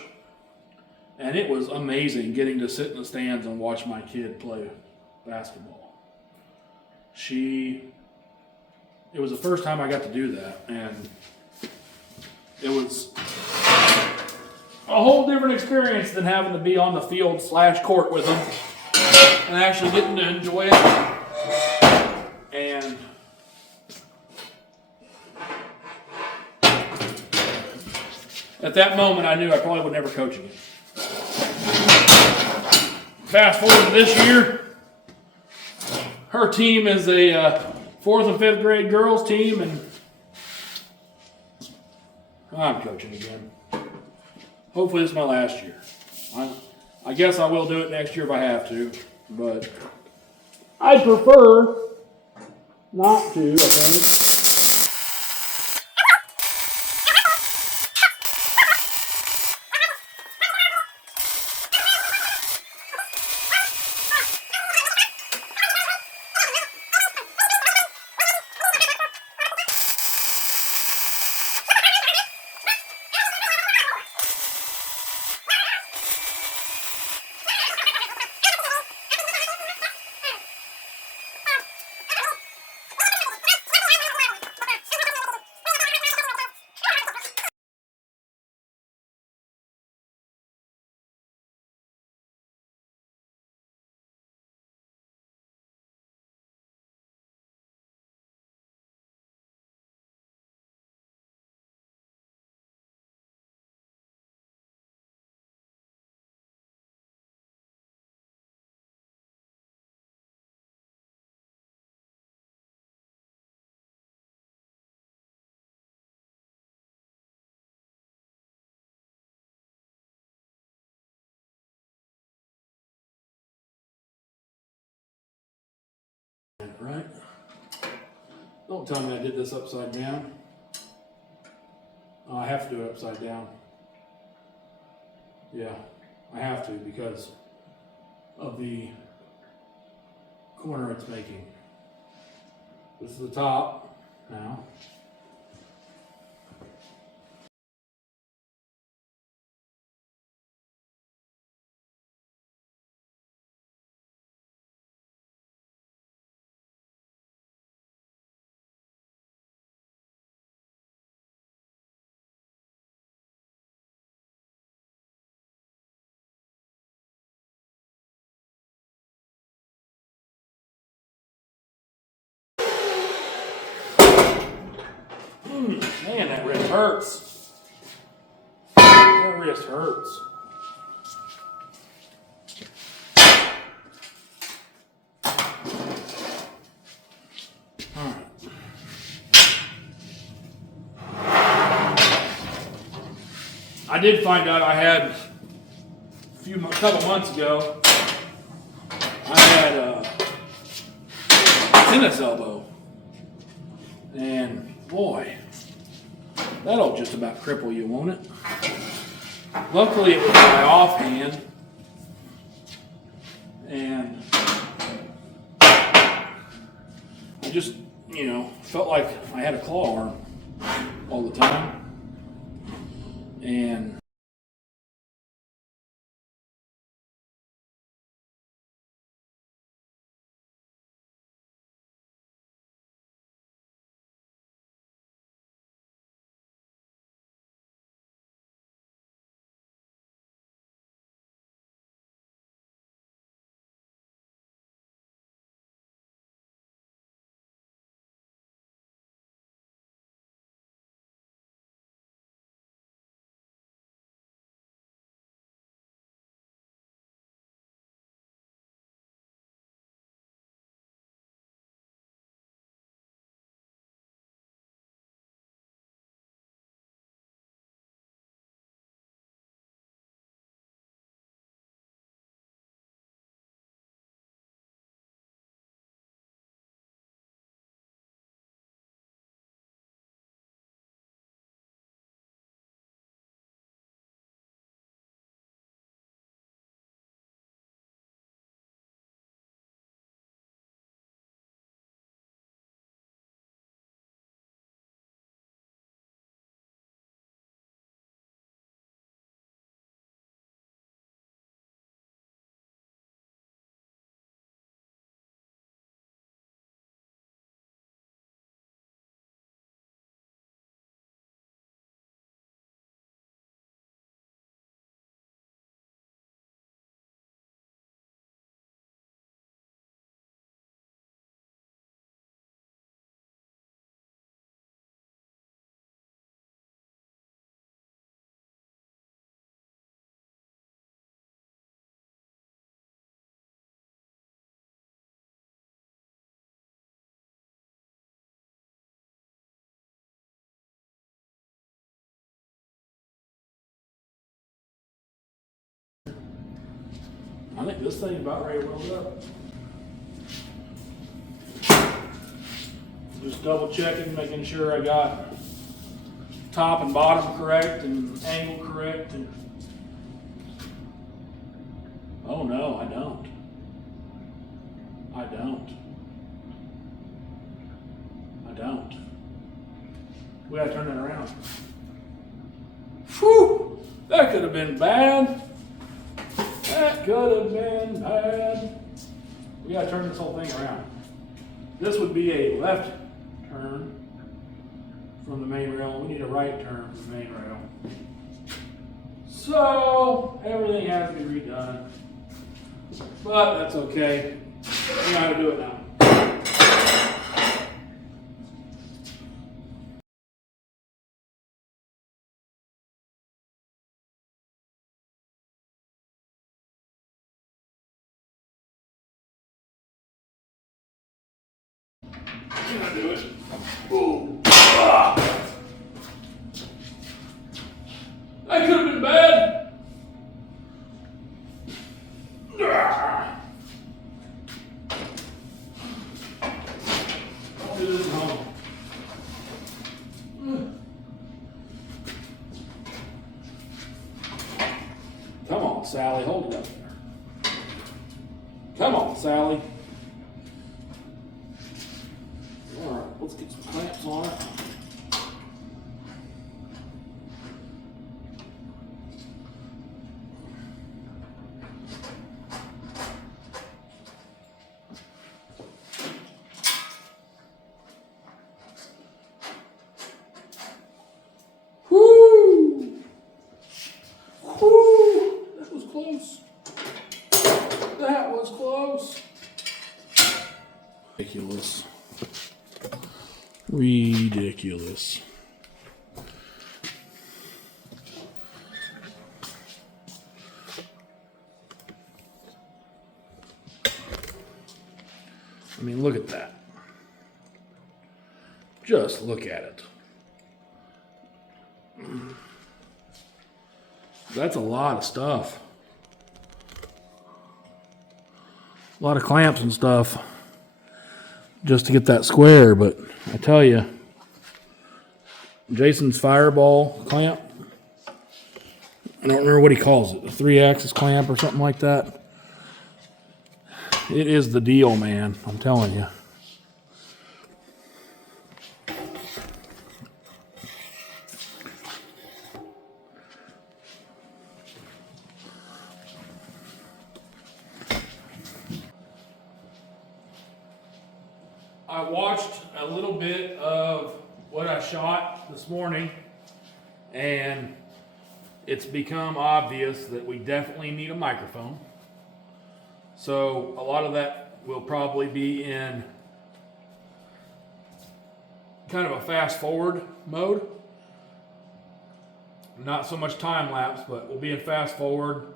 and it was amazing getting to sit in the stands and watch my kid play basketball. It was the first time I got to do that, and it was a whole different experience than having to be on the field / court with them and actually getting to enjoy it. And at that moment, I knew I probably would never coach again. Fast forward to this year, her team is a 4th and 5th grade girls team, and I'm coaching again. Hopefully this is my last year. I guess I will do it next year if I have to, but I'd prefer not to, I think. minute, right? Don't tell me I did this upside down. Oh, I have to do it upside down. Yeah, I have to because of the corner it's making. This is the top now. Man, that wrist hurts. That wrist hurts. Alright. I did find out I had a couple months ago, I had a tennis elbow. And boy, that'll just about cripple you, won't it? Luckily, it was my offhand, and I just, felt like I had a claw arm all the time. And I think this thing's about ready to weld up. Just double checking, making sure I got top and bottom correct and angle correct. And oh no, I don't. I don't. We gotta turn that around. Whew! That could have been bad. That could have been bad. We gotta turn this whole thing around. This would be a left turn from the main rail. We need a right turn from the main rail. So everything has to be redone. But that's okay. We know how to do it now. Can I do it? Ooh. Ah. That could have been bad. Ah. Sally. Hold it up there. Come on, Sally. All right, let's get some clamps on it. Whoo! Whoo! That was close. That was close. Ridiculous. Ridiculous. I mean, look at that. Just look at it. That's a lot of stuff. A lot of clamps and stuff just to get that square, but I tell you, Jason's Fireball clamp, I don't remember what he calls it, a 3-axis clamp or something like that. It is the deal, man, I'm telling you. I watched a little bit of what I shot this morning, and it's become obvious that we definitely need a microphone. So a lot of that will probably be in kind of a fast forward mode. Not so much time lapse, but we'll be in fast forward.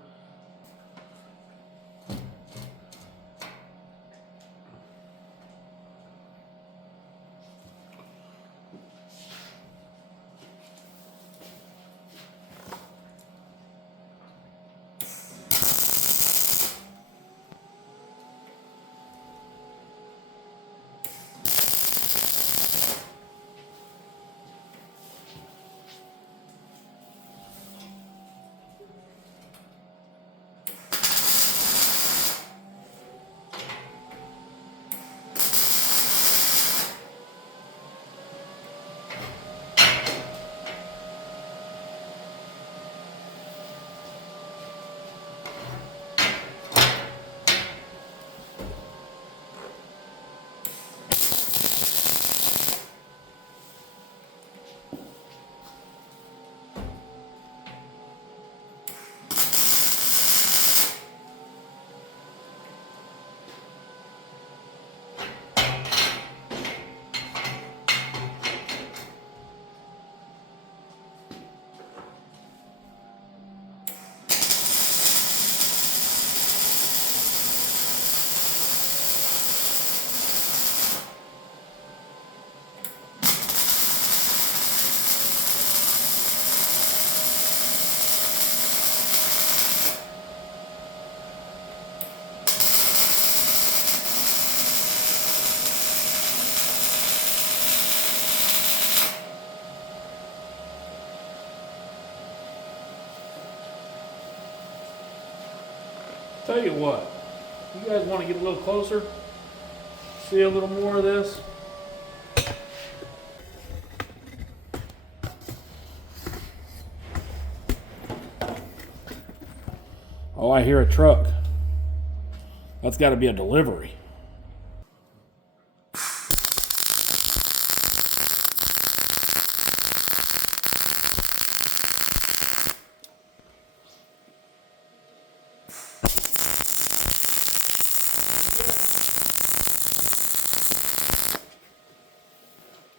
Tell you what, you guys want to get a little closer? See a little more of this? Oh, I hear a truck. That's got to be a delivery.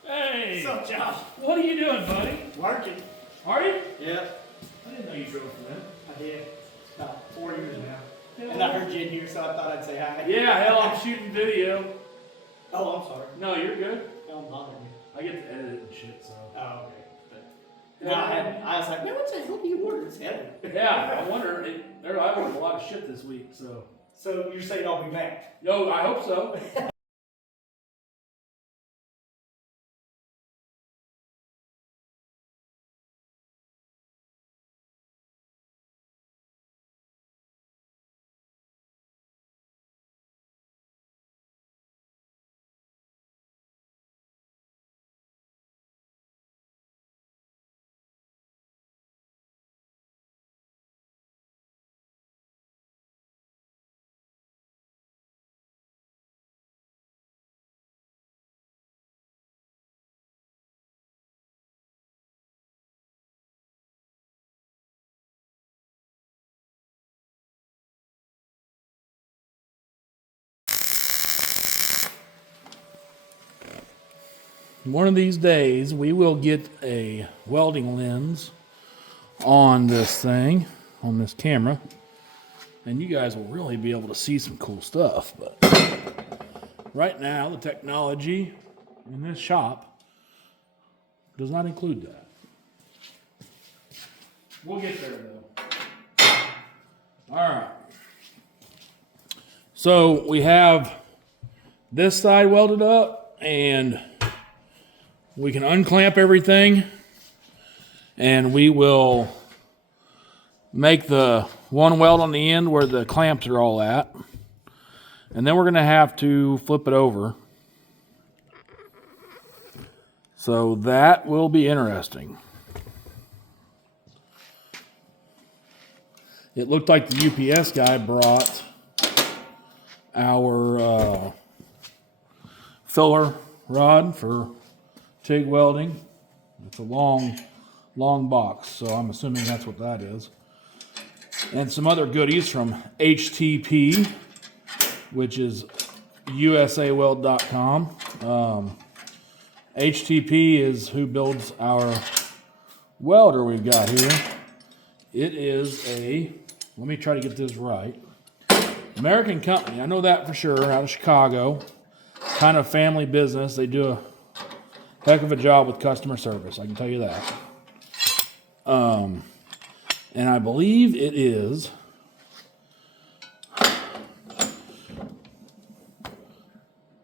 Hey! What's up, Josh? What are you doing, buddy? Working. Are you? Yep, I didn't know you drove for them. I did. About 4 years now. Hell And I heard you in here, so I thought I'd say hi. Yeah, hell, I'm shooting video. Oh, I'm sorry. No, you're good. Don't bother me. I get to edit it and shit, so. Oh, okay. But, no, I was like, man, what the hell do you order this heaven? Yeah, I wonder. I ordered a lot of shit this week, so. So you're saying I'll be back? Yo, I hope so. one of these days we will get a welding lens on this thing, on this camera, and you guys will really be able to see some cool stuff. But right now, the technology in this shop does not include that. We'll get there though. All right. So we have this side welded up, and we can unclamp everything, and we will make the one weld on the end where the clamps are all at. And then we're going to have to flip it over. So that will be interesting. It looked like the UPS guy brought our filler rod for TIG welding. It's a long box, so I'm assuming that's what that is. And some other goodies from HTP, which is usaweld.com. HTP is who builds our welder we've got here. It is let me try to get this right, American company. I know that for sure, out of Chicago. Kind of family business. They do a heck of a job with customer service, I can tell you that. And I believe it is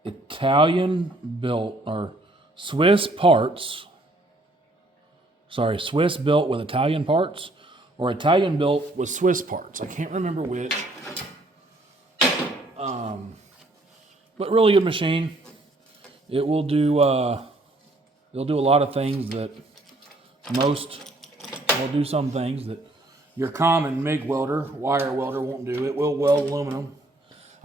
Italian built, or Swiss parts. Sorry, Swiss built with Italian parts, or Italian built with Swiss parts. I can't remember which. But really good machine. It will do. It'll do a lot of things that will do some things that your common MIG welder, wire welder won't do. It will weld aluminum.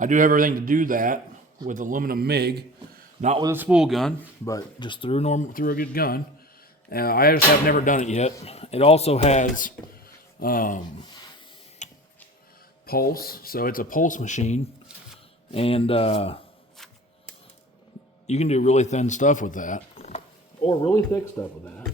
I do have everything to do that with aluminum MIG, not with a spool gun, but just through a good gun. I just have never done it yet. It also has pulse, so it's a pulse machine, and you can do really thin stuff with that, or really thick stuff with that.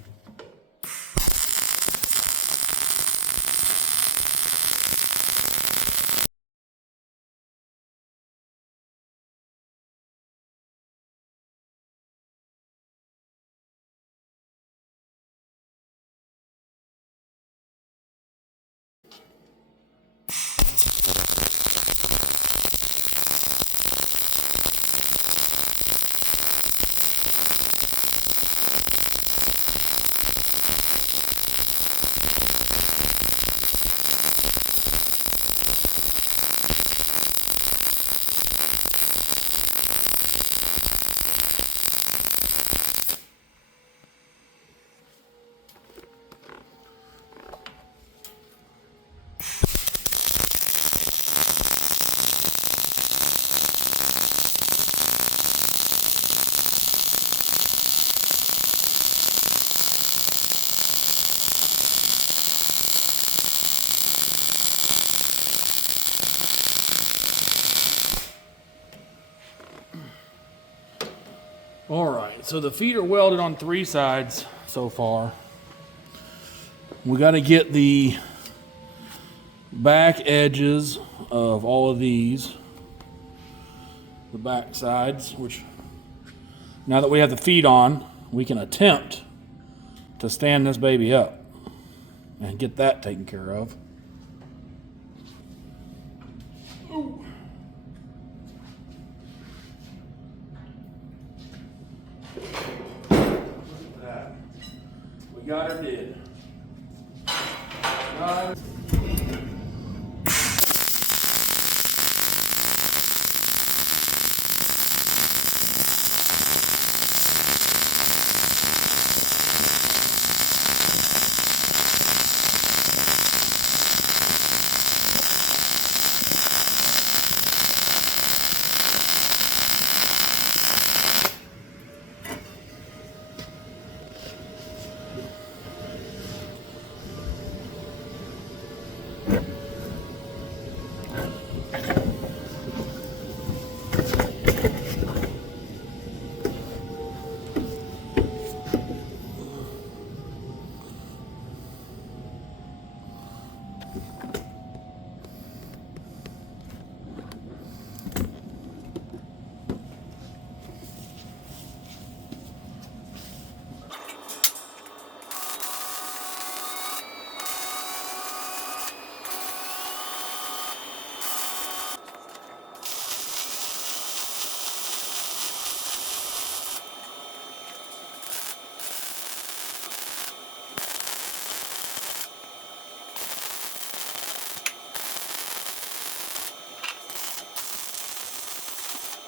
All right, so the feet are welded on 3 sides so far. We got to get the back edges of all of these, the back sides, which now that we have the feet on, we can attempt to stand this baby up and get that taken care of. Ooh. We got her did.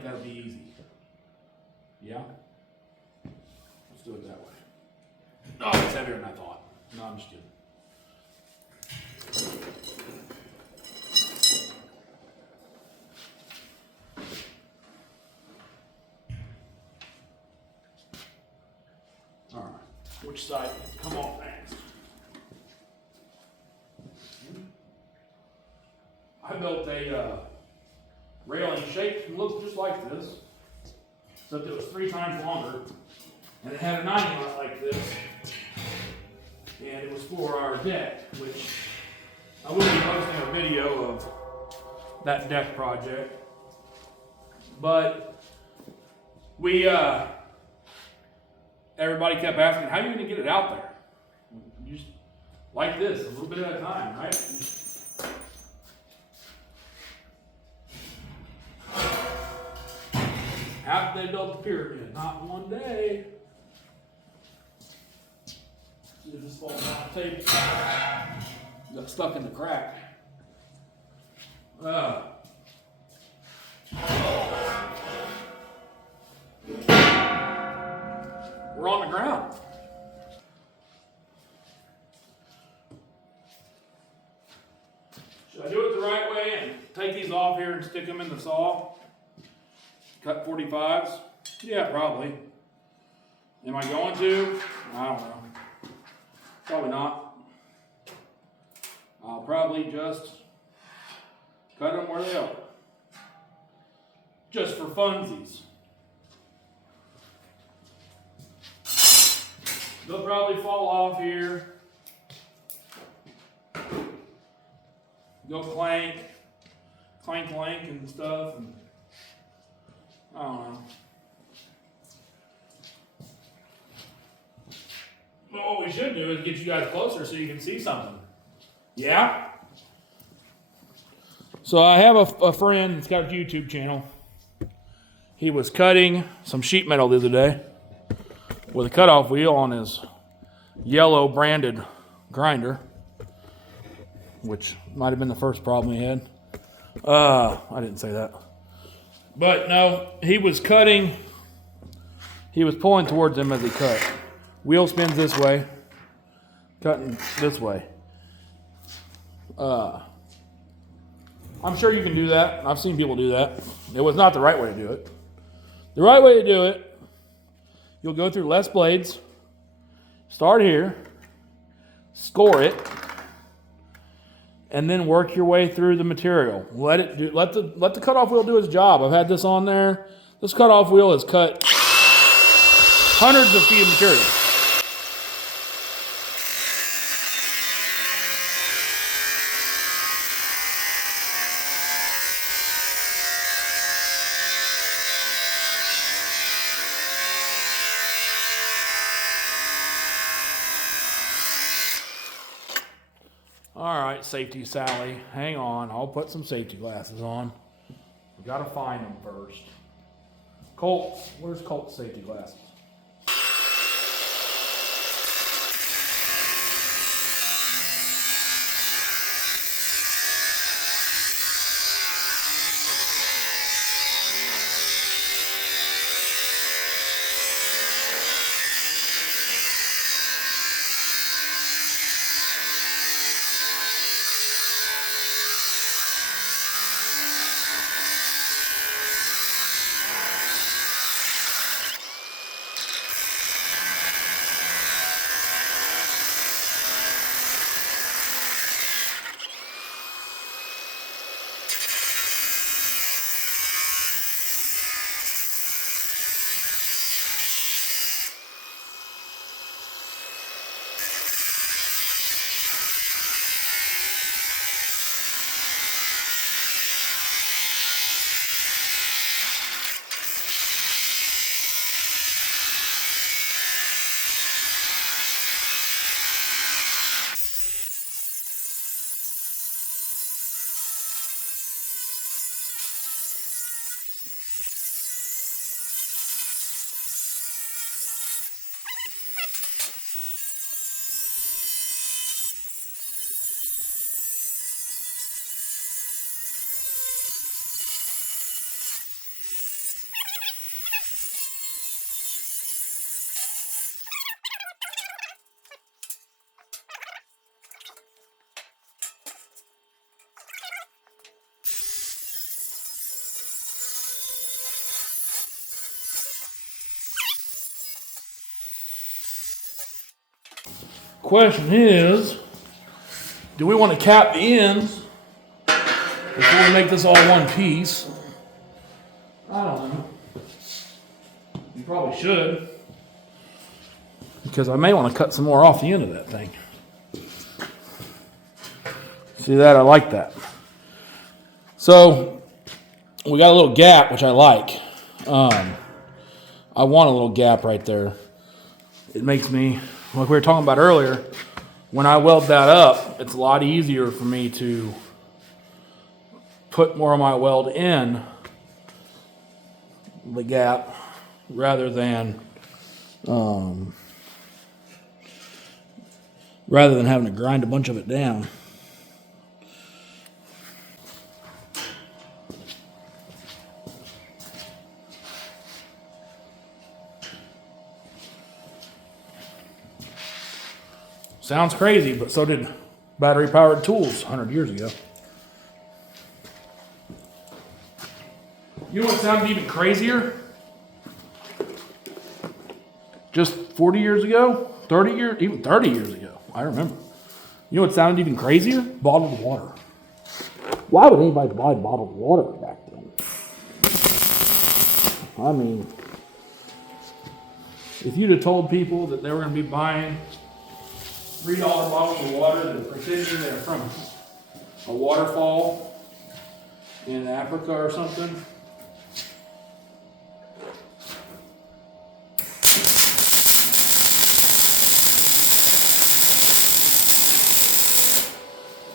That'll be easy. Yeah? Let's do it that way. Oh, it's heavier than I thought. No, I'm just kidding. All right. Which side come off next? I built a railing shaped and looked just like this, except it was 3 times longer, and it had a 90 on it like this, and it was for our deck, which I will be posting a video of that deck project. But we, everybody kept asking, how are you going to get it out there? You just, like this, a little bit at a time, right? How did they build the pyramid? Not one day. See if this falls off the table. Got stuck in the crack. We're on the ground. Should I do it the right way and take these off here and stick them in the saw? Cut 45s? Yeah, probably. Am I going to? I don't know. Probably not. I'll probably just cut them where they are. Just for funsies. They'll probably fall off here. Go clank, clank, clank and stuff. And I don't know. Well, what we should do is get you guys closer so you can see something. Yeah? So I have a friend that's got a YouTube channel. He was cutting some sheet metal the other day with a cutoff wheel on his yellow branded grinder, which might have been the first problem he had. I didn't say that. But no, he was cutting. He was pulling towards him as he cut. Wheel spins this way, cutting this way. I'm sure you can do that. I've seen people do that. It was not the right way to do it. The right way to do it, you'll go through less blades, start here, score it, and then work your way through the material. Let the cutoff wheel do its job. I've had this on there. This cutoff wheel has cut hundreds of feet of material. All right, Safety Sally, hang on. I'll put some safety glasses on. We gotta find them first. Colt, where's Colt's safety glasses? question is, do we want to cap the ends before we make this all one piece? I don't know. You probably should. Because I may want to cut some more off the end of that thing. See that? I like that. So, we got a little gap, which I like. I want a little gap right there. It makes me, like we were talking about earlier, when I weld that up, it's a lot easier for me to put more of my weld in the gap rather than having to grind a bunch of it down. Sounds crazy, but so did battery-powered tools 100 years ago. You know what sounded even crazier? Just 40 years ago? 30 years? Even 30 years ago. I remember. You know what sounded even crazier? Bottled water. Why would anybody buy bottled water back then? I mean, if you'd have told people that they were going to be buying $3 bottles of water that are pretending they're from a waterfall in Africa or something.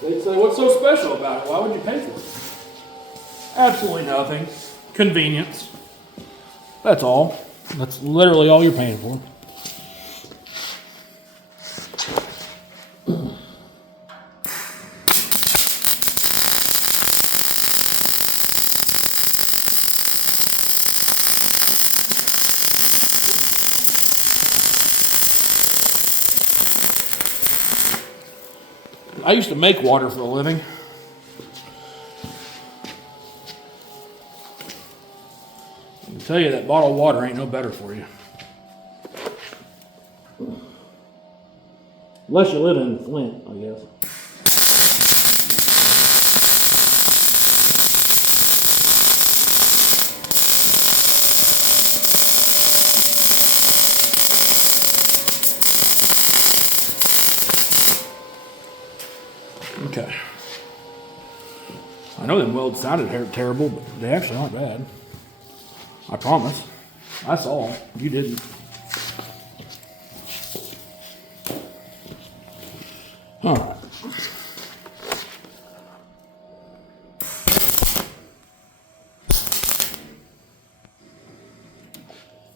They'd say, what's so special about it? Why would you pay for it? Absolutely nothing. Convenience. That's all. That's literally all you're paying for. I used to make water for a living. I can tell you that bottled water ain't no better for you. Unless you live in Flint, I guess. Okay. I know them welds sounded terrible, but they actually aren't bad. I promise. I saw. You didn't. All right.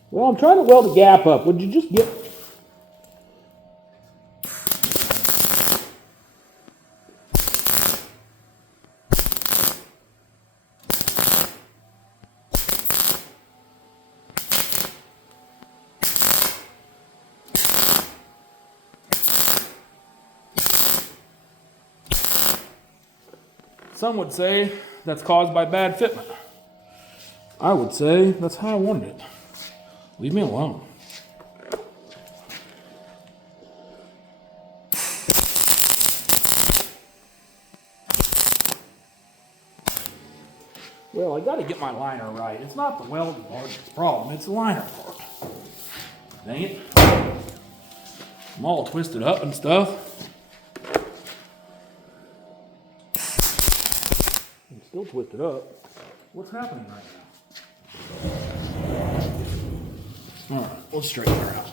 Well, I'm trying to weld a gap up. Would you just get... Some would say that's caused by bad fitment. I would say that's how I wanted it. Leave me alone. Well, I got to get my liner right. It's not the welding part that's the problem. It's the liner part. Dang it. I'm all twisted up and stuff. I'm still twisted up. What's happening right now? All right, let's straighten her out.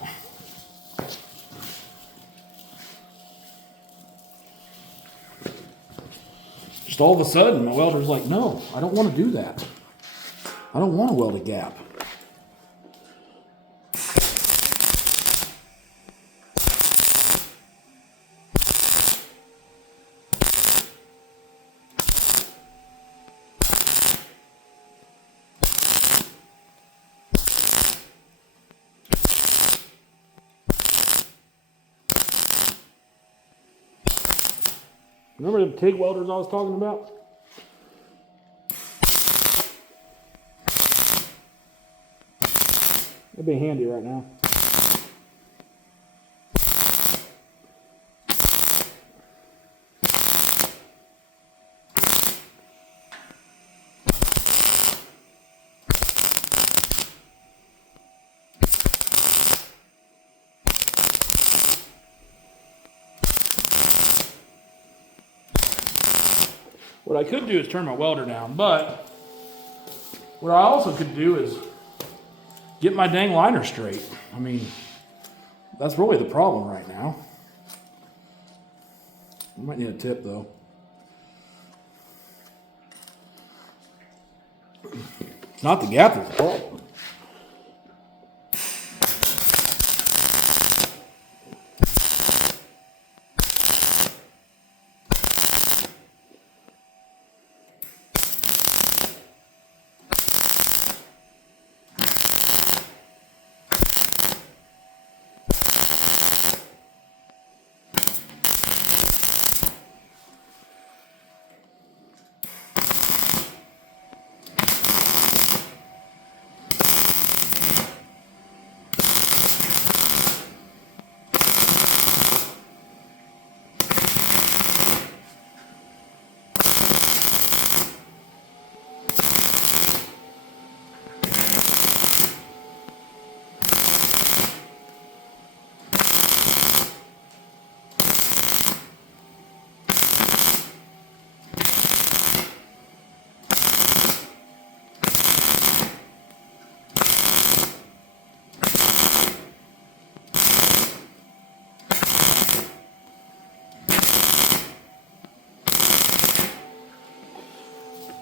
Just all of a sudden, my welder's like, no, I don't want to do that. I don't want to weld a gap. Remember the TIG welders I was talking about? That'd be handy right now. What I could do is turn my welder down, but what I also could do is get my dang liner straight. I mean, that's really the problem right now. I might need a tip though. It's not the gap that's the problem.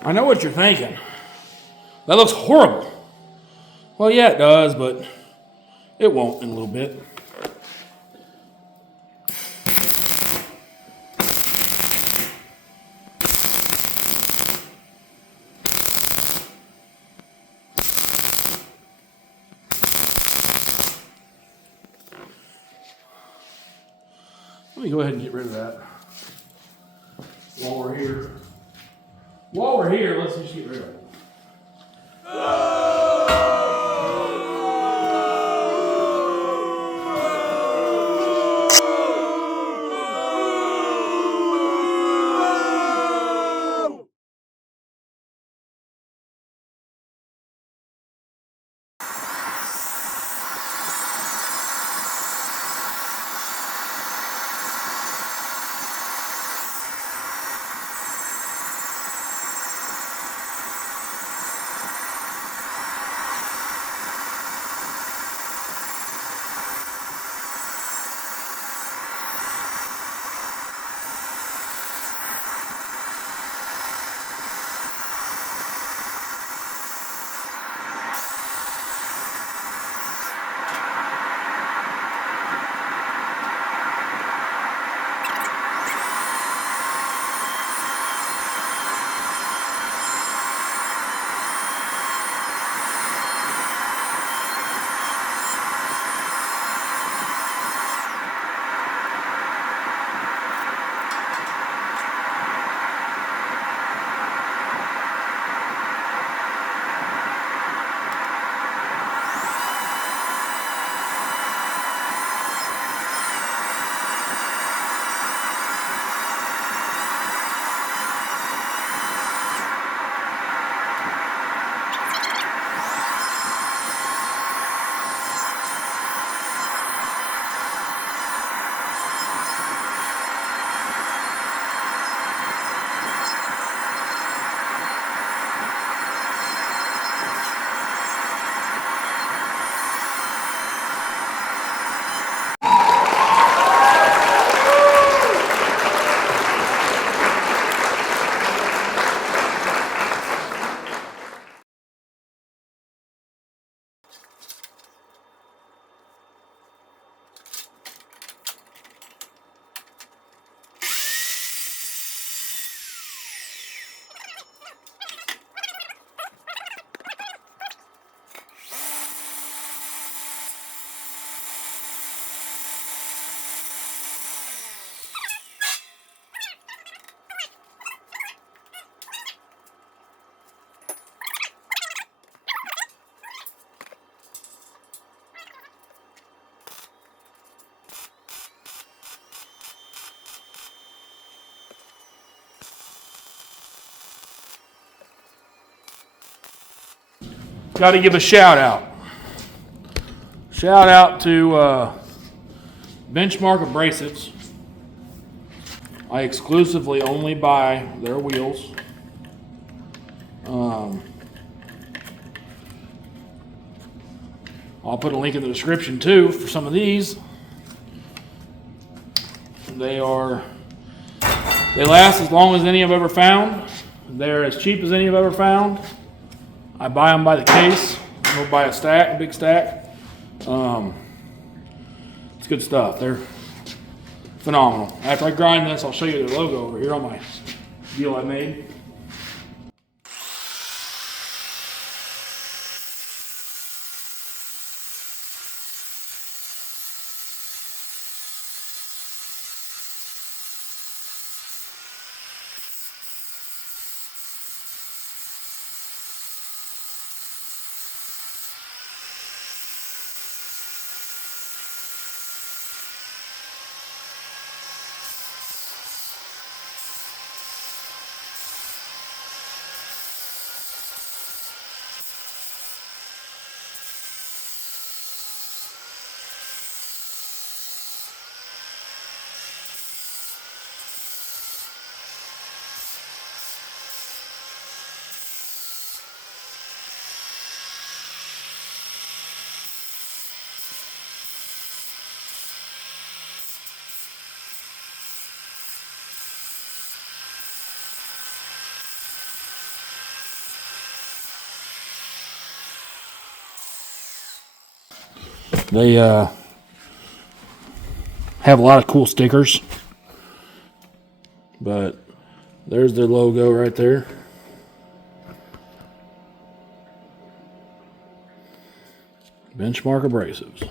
I know what you're thinking. That looks horrible. Well, yeah, it does, but it won't in a little bit. Let me go ahead and get rid of that while we're here. While we're here, let's just get rid of it. Got to give a shout out. Shout out to Benchmark Abrasives. I exclusively only buy their wheels. I'll put a link in the description too for some of these. They last as long as any I've ever found. They're as cheap as any I've ever found. I buy them by the case. I'll buy a big stack. It's good stuff. They're phenomenal. After I grind this, I'll show you their logo over here on my deal I made. They have a lot of cool stickers, but there's their logo right there. Benchmark Abrasives.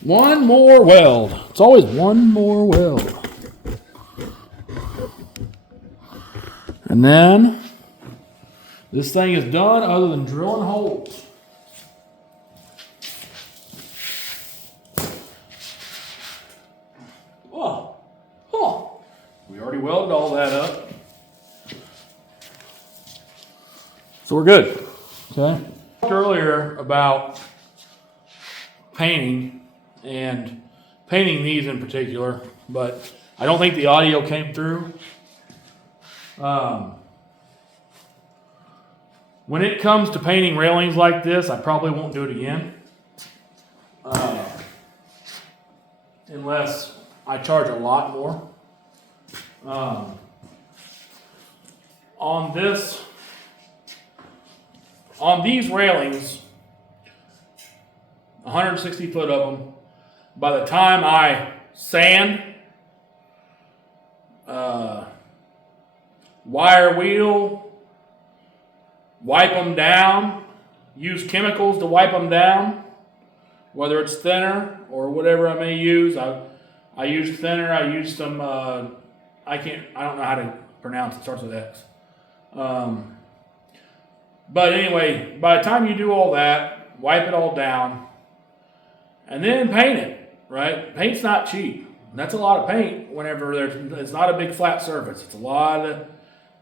One more weld. It's always one more weld. And then this thing is done other than drilling holes. We already welded all that up. So we're good. Okay. I talked earlier about painting and painting these in particular, but I don't think the audio came through. When it comes to painting railings like this, I probably won't do it again. Unless I charge a lot more. On these railings, 160 foot of them, by the time I sand, wire wheel, wipe them down, use chemicals to wipe them down, whether it's thinner or whatever I may use. I use thinner, I use some, I don't know how to pronounce it, starts with X. But anyway, by the time you do all that, wipe it all down, and then paint it, right? Paint's not cheap. That's a lot of paint whenever it's not a big flat surface. It's a lot of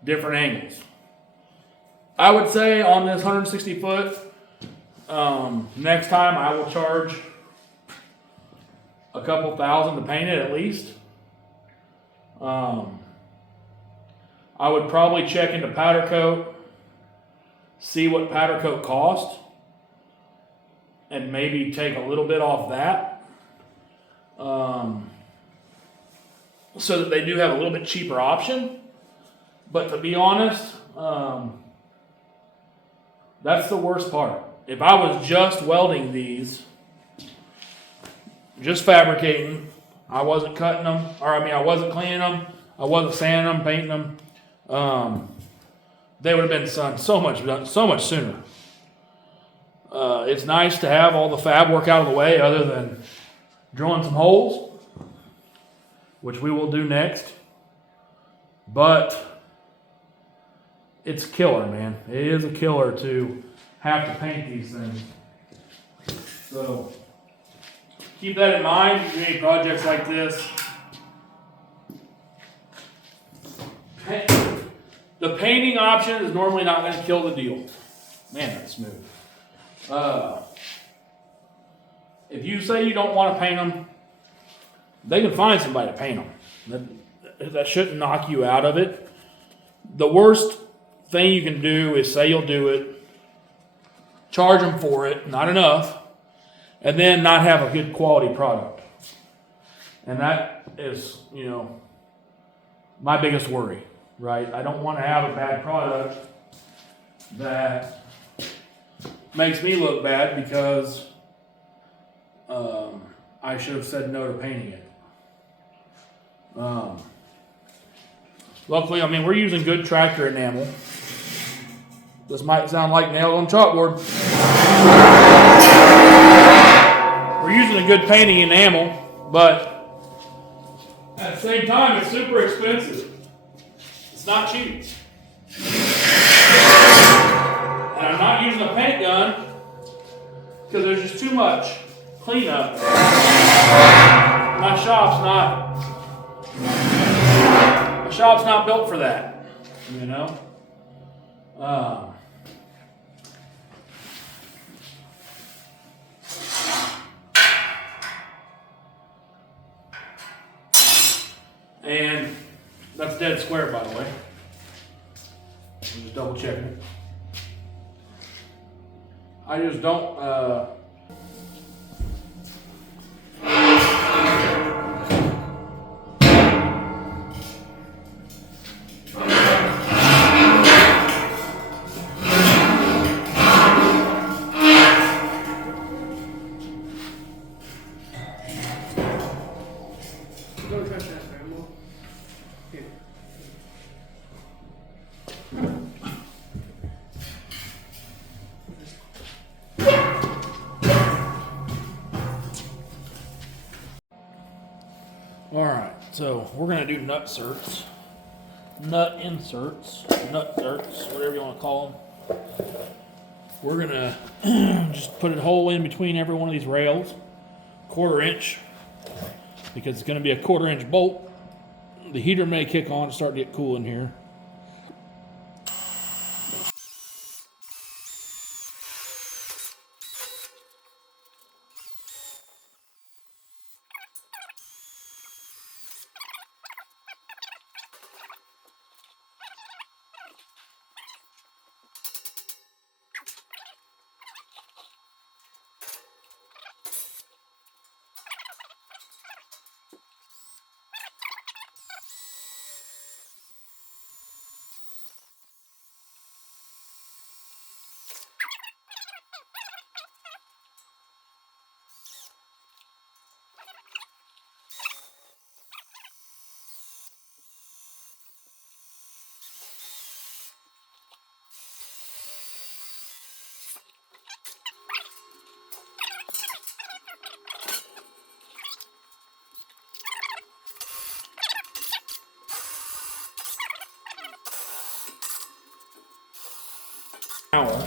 different angles. I would say on this 160 foot, next time I will charge a couple thousand to paint it at least. I would probably check into powder coat, see what powder coat cost, and maybe take a little bit off that. So that they do have a little bit cheaper option. But to be honest, that's the worst part. If I was just welding these, just fabricating, I wasn't cutting them, I wasn't cleaning them, I wasn't sanding them, painting them, they would have been done so much sooner. It's nice to have all the fab work out of the way other than drilling some holes, which we will do next. But it's a killer, man. It is a killer to have to paint these things. So keep that in mind if you do any projects like this. The painting option is normally not going to kill the deal. Man, that's smooth. If you say you don't want to paint them, they can find somebody to paint them. That shouldn't knock you out of it. The worst thing you can do is say you'll do it, charge them for it, not enough, and then not have a good quality product. And that is, my biggest worry, right? I don't want to have a bad product that makes me look bad because I should have said no to painting it. Luckily, we're using good tractor enamel. This might sound like nailed on chalkboard. We're using a good painting enamel, but at the same time, it's super expensive. It's not cheap. And I'm not using a paint gun because there's just too much cleanup. My shop's not built for that, And that's dead square, by the way. I'm just double checking. I just don't, Don't touch that, Grandma. Here. all right, so we're gonna do nut inserts, whatever you want to call them. We're gonna just put a hole in between every one of these rails, 1/4 inch, because it's gonna be a 1/4 inch bolt. The heater may kick on and start to get cool in here.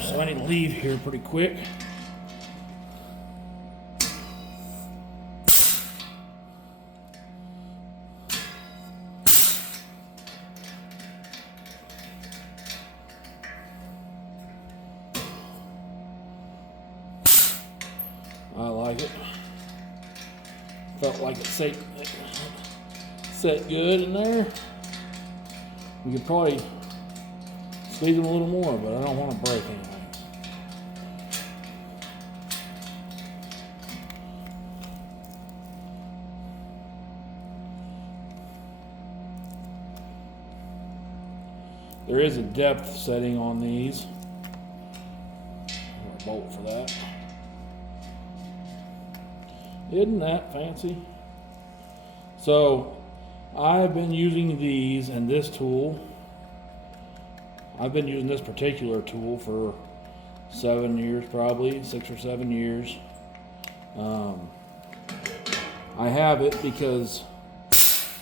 So I need to leave here pretty quick. like it. Felt like it set good in there. We could probably squeeze them a little more, but I don't want to break anything. There is a depth setting on these. A bolt for that. Isn't that fancy? So I've been using these and this tool. I've been using this particular tool for 7 years, probably 6 or 7 years. I have it because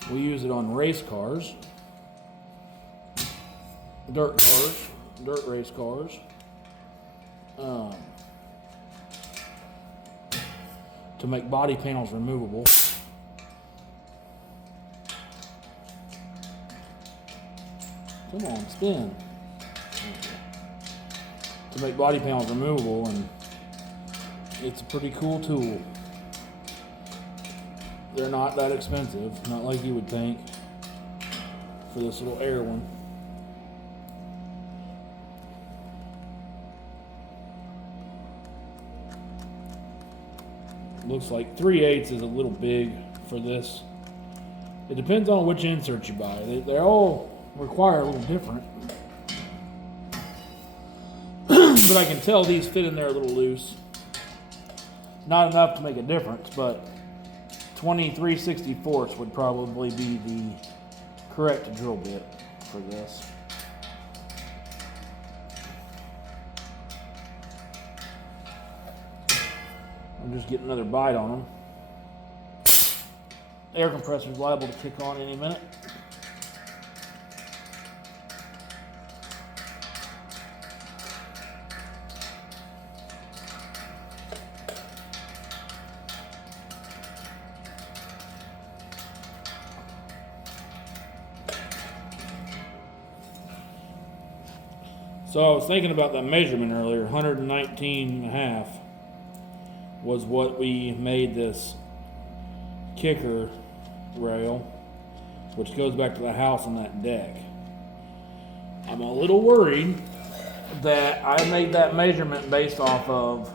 we use it on race cars, dirt race cars. To make body panels removable. Come on, spin. To make body panels removable, and it's a pretty cool tool. They're not that expensive, not like you would think for this little air one. Looks like 3/8 is a little big for this. It depends on which insert you buy. They all require a little different. But I can tell these fit in there a little loose. Not enough to make a difference, but 23/64 would probably be the correct drill bit for this. I'm just getting another bite on them. Air compressor's liable to kick on any minute. So I was thinking about that measurement earlier, 119.5 was what we made this kicker rail, which goes back to the house on that deck. I'm a little worried that I made that measurement based off of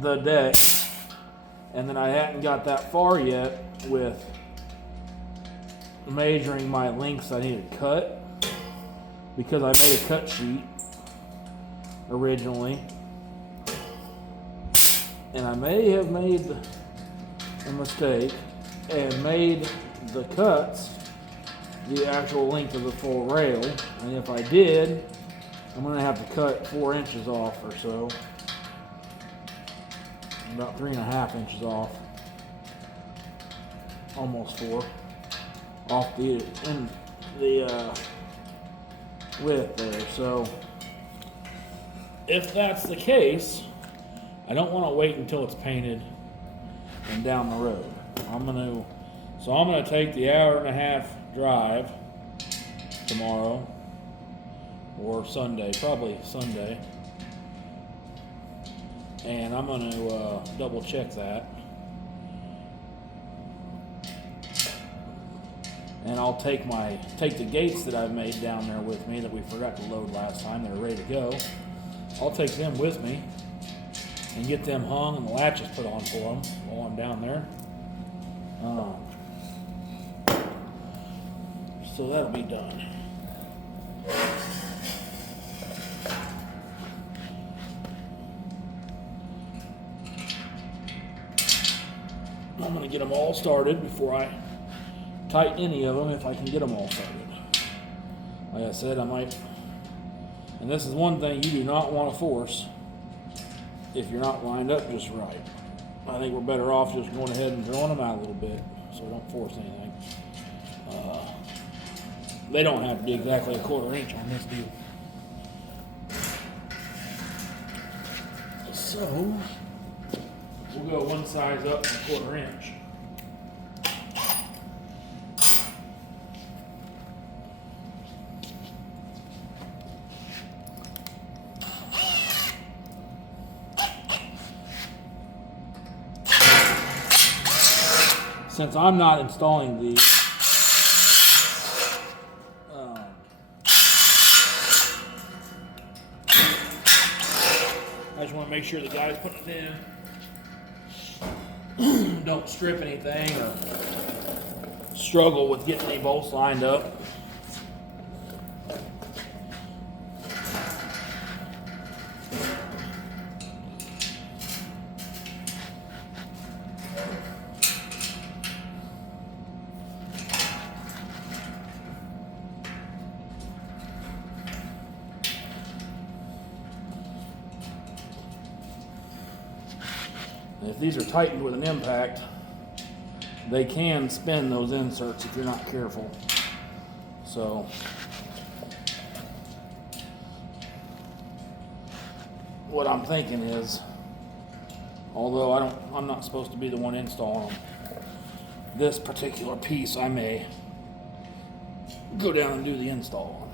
the deck, and then I hadn't got that far yet with measuring my lengths I needed to cut, because I made a cut sheet originally, and I may have made a mistake and made the cuts the actual length of the full rail, and if I did, I'm going to have to cut 4 inches off or so, about 3.5 inches off, almost 4, off the width there. So if that's the case, I don't want to wait until it's painted and down the road. I'm gonna take the 1.5-hour drive tomorrow or Sunday, probably Sunday, and I'm gonna double check that, and I'll take the gates that I've made down there with me that we forgot to load last time. They're ready to go. I'll take them with me and get them hung and the latches put on for them while I'm down there. So that'll be done. I'm going to get them all started before I tighten any of them, if I can get them all started. Like I said, I might, and this is one thing you do not want to force if you're not lined up just right. I think we're better off just going ahead and drawing them out a little bit so we don't force anything. They don't have to be exactly 1/4 inch on this deal. So we'll go one size up 1/4 inch. since I'm not installing these, I just want to make sure the guys putting it in don't strip anything or struggle with getting any bolts lined up. If these are tightened with an impact, they can spin those inserts if you're not careful. So what I'm thinking is, although I'm not supposed to be the one installing them, this particular piece I may go down and do the install on.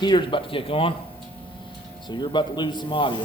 Heater's about to kick on, so you're about to lose some audio.